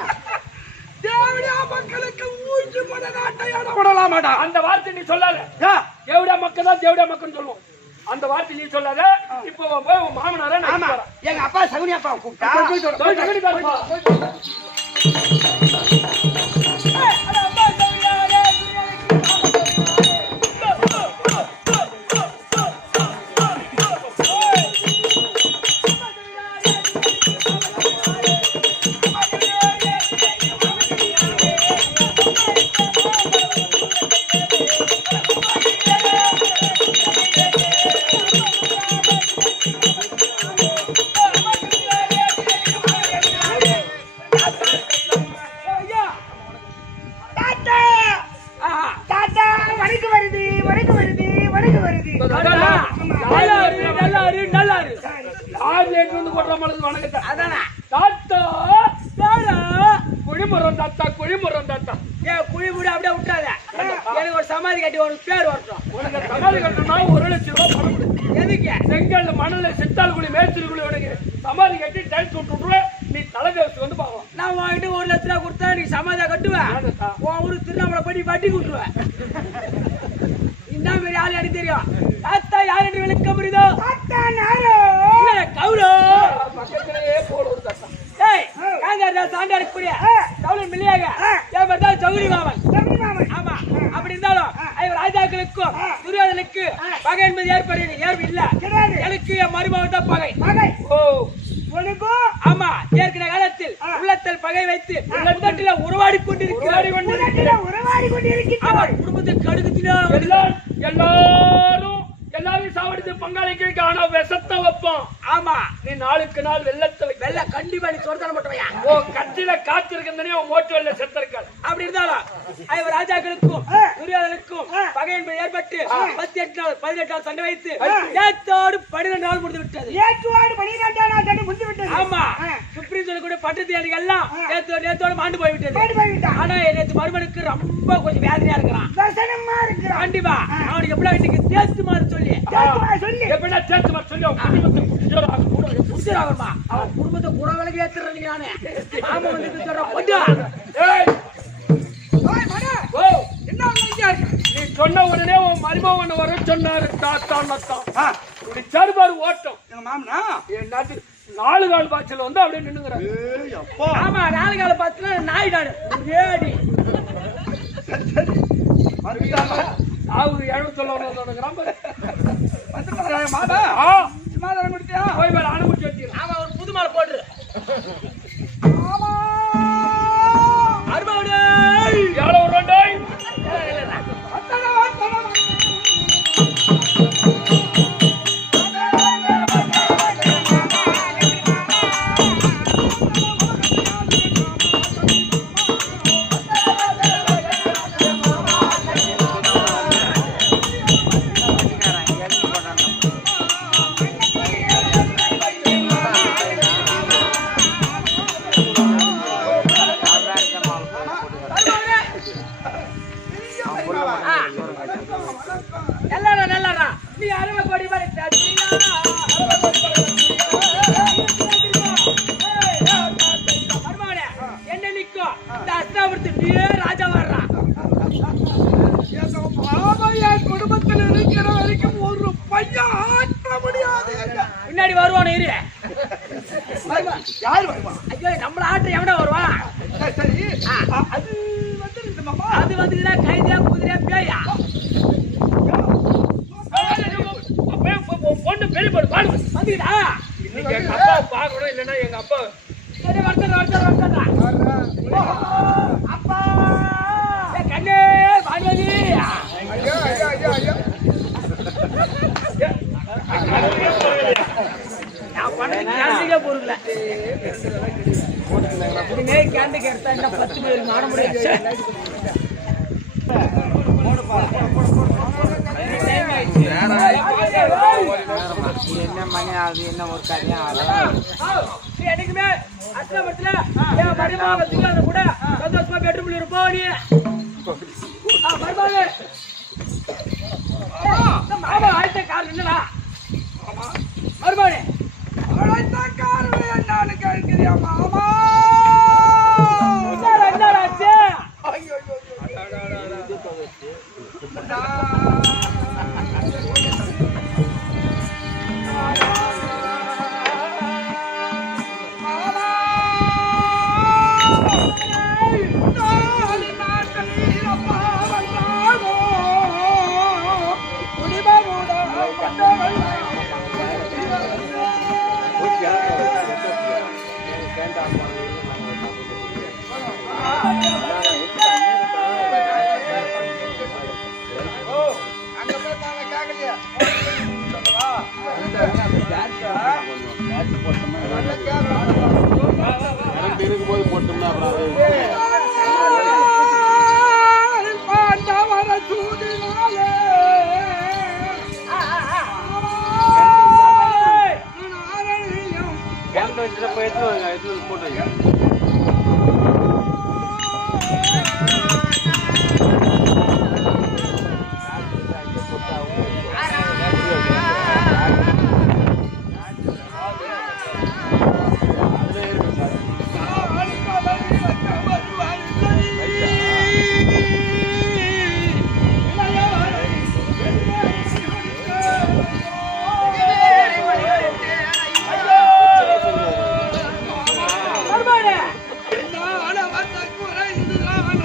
தேவடியா மக்களுக்கு ஊற்றி போட நாட்டை விடலாமாடா? அந்த வார்த்தை நீ சொல்லாத. தேவடியா மக்கள் தான் தேவடியா மக்கள் சொல்லுவோம். அந்த வார்த்தை நீ சொல்லாத. இப்போ போய் உன் மாமனார எங்க அப்பா சகுனி அப்பாவை கூப்பிட்டா சமாதி கட்டி ஒரு பேர் வரட்டும். உனக்கு சமாதி கட்டணும்னா 1 லட்சம் ரூபாய் பணம் கொடு. எதுக்கு? செங்கல் மணல் சித்தாள் குழி மேய்ச்சல் குழி உனக்கு சமாதி கட்டி டைல்ஸ் விட்டுருவேன். நீ தலைதேவசி வந்து பார்க்கலாம். நான் வாங்கிட்டு 1 லட்ச ரூபா கொடுத்தா நீ சமாதியா கட்டுவேன். உன் ஊரு திருநாமலை படி வட்டி கொடுத்துருவேன். இந்த மாதிரி ஆள் எனக்கு தெரியும். தாத்தா யார் என்று விளக்க முடியுதோ? தாத்தா நானோ கவுலோ பக்கத்திலேயே போட ஒரு தாத்தா. ஏய் காங்க சாண்டாரு புரிய கவுலன் மில்லியாக ஏன் பார்த்தா சௌரி மாமன். ஆமா அப்படி இருந்தாலும் ராஜாக்களுக்கும் துரியோதனுக்கு பகை என்பது ஏற்பு இல்ல. எனக்கு என் மருமகன் தான் பகை. ஓ ஆமா, ஏற்கனவே காலத்தில் உள்ளத்தில் பகை வைத்து உள்ளத்தில உறவாடி கொண்டிருக்கிறார். குடும்பத்துக்கு கடுக்குத்தினா எல்லாரும் சாவடித்து பங்காளிக்கு காண விஷத்தை வைப்போம். ஆமா, நீ நாளுக்கு நாள் வெள்ள கண்டிப்பா நீ சொல்ல மாட்டோயா. ஓ கட்சியில காத்திருக்கே மோட்டு வெள்ள செத்திருக்காள். அப்படி இருந்தாலும் ராஜாக்களுக்கும் துரியோதனுக்கும் பகை என்பது ஏற்பட்டு 18 நாள் சண்டை வைத்து ஏத்தோடு 12 நாள் முடிந்து விட்டது. ஆமா, சுப்ரீம் சொல்லி கூட பட்டத்து எல்லாம் நேத்தோடு மாண்டு போய்விட்டது. ஆனா நேற்று மருமனுக்கு ரொம்ப கொஞ்சம் வேதனையா இருக்கிறான். கண்டிப்பா அவனுக்கு எப்படி வீட்டுக்கு தேத்து மாதிரி சொல்லி எப்படின்னா தேத்து மாதிரி சொல்லி அவன் குடும்பத்தை குடங்களுக்கு ஏத்துறீங்க. நானே ஆமா வந்து சொல்றேன். நீ சொன்ன உடனே உன் மருமகன் வர சொன்னாரு. சார்பாடு ஓட்டம் எங்க மாமனா என் நாட்டு 4 கால் பாய்ச்சல் வந்து அப்படியே நின்னுங்கிறாரு. ஆமா, 4 கால் பாய்ச்சல் நாயிடாடு ஏடி அவரு 700 போய் மேல அனுப்பிச்சு வச்சு. ஆமா, ஒரு புது மாலை போட்டுரு. எவ்வளவு ரெண்டாய் குடும்பத்தில் இருக்கிற வரைக்கும் ஒரு பையன் ஆற்ற முடியாது. பின்னாடி வருவானு இரு. யாரு வருவா? ஐயோ, நம்மள ஆற்ற எவனா வருவா? சரி, அது வந்துட்டா கைதியா குதிரையா பேயா பொண்ணு பெரிய பொண்ணு பாடு வந்துட்டா. இன்னைக்கு எங்க அப்பா பாக்கணும், இல்லைன்னா எங்க அப்பா அப்பா கண்ணே பாடுவதி நான் பண்ண பொருள் கேண்டுக்கு எடுத்தா என்ன 10 பேர் மாற முடியாது. என்ன மணி ஆகுது, என்ன ஒரு கதையா எனக்குமே அச்சபட்சத்துல என் மருமகன் கூட சந்தோஷமா பெட்ரூம்ல இருப்போம். நீ மருமகன் மாமா ஆயிட்ட காரணம் என்னடா? மருமகனே ஆயிட்ட காரணம் என்னன்னு கேட்கிறியா மாமா? என்னடாச்சு? ஐயோ இருக்கும்போது போட்டோம்னா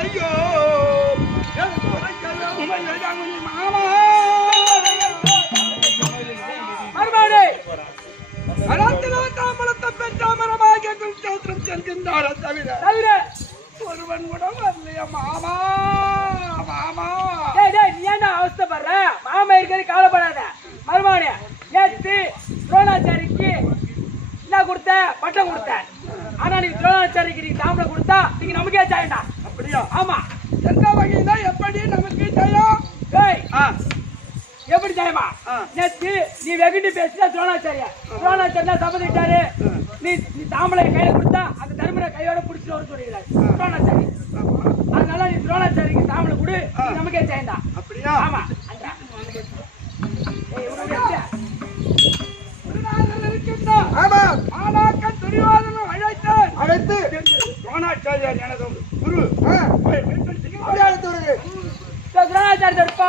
ஐயோ வந்தார தவிர ஒருவன் கூட வரலையா மாமா மாமா. நீ ஏன்டா அவஸ்தைப்படுற? மாமா இருக்கிறது கவலைப்படாத. மருமானே நேத்து துரோணாச்சாரிக்கு என்ன கொடுத்த? பட்டம் கொடுத்த. ஆனா நீ துரோணாச்சாரிக்கு நீ தாம்பளை கொடுத்தா நீங்க நமக்கே சாயண்டா. அப்படியா? ஆமா. எந்த வகையில எப்படி நமக்கு செய்யும்? எப்படி ஜெயமா? நேத்து நீ வெகுண்டு பேசினா துரோணாச்சாரியா சபதிட்டாரு. நீ தாம்பளை கையில கொடுத்தா அந்த தர்மரை கையோட பிடிச்சிட்டு வர சொல்லிடுறாரு துரோணாச்சாரி. அதனால நீ துரோணாச்சாரிக்கு தாம்பளை கொடு, நமக்கே செய்யண்டா. அப்படியா? ஆமா. அழைத்து துரோணாச்சாரியார் எனது குரு துரோணாச்சாரி இருப்பா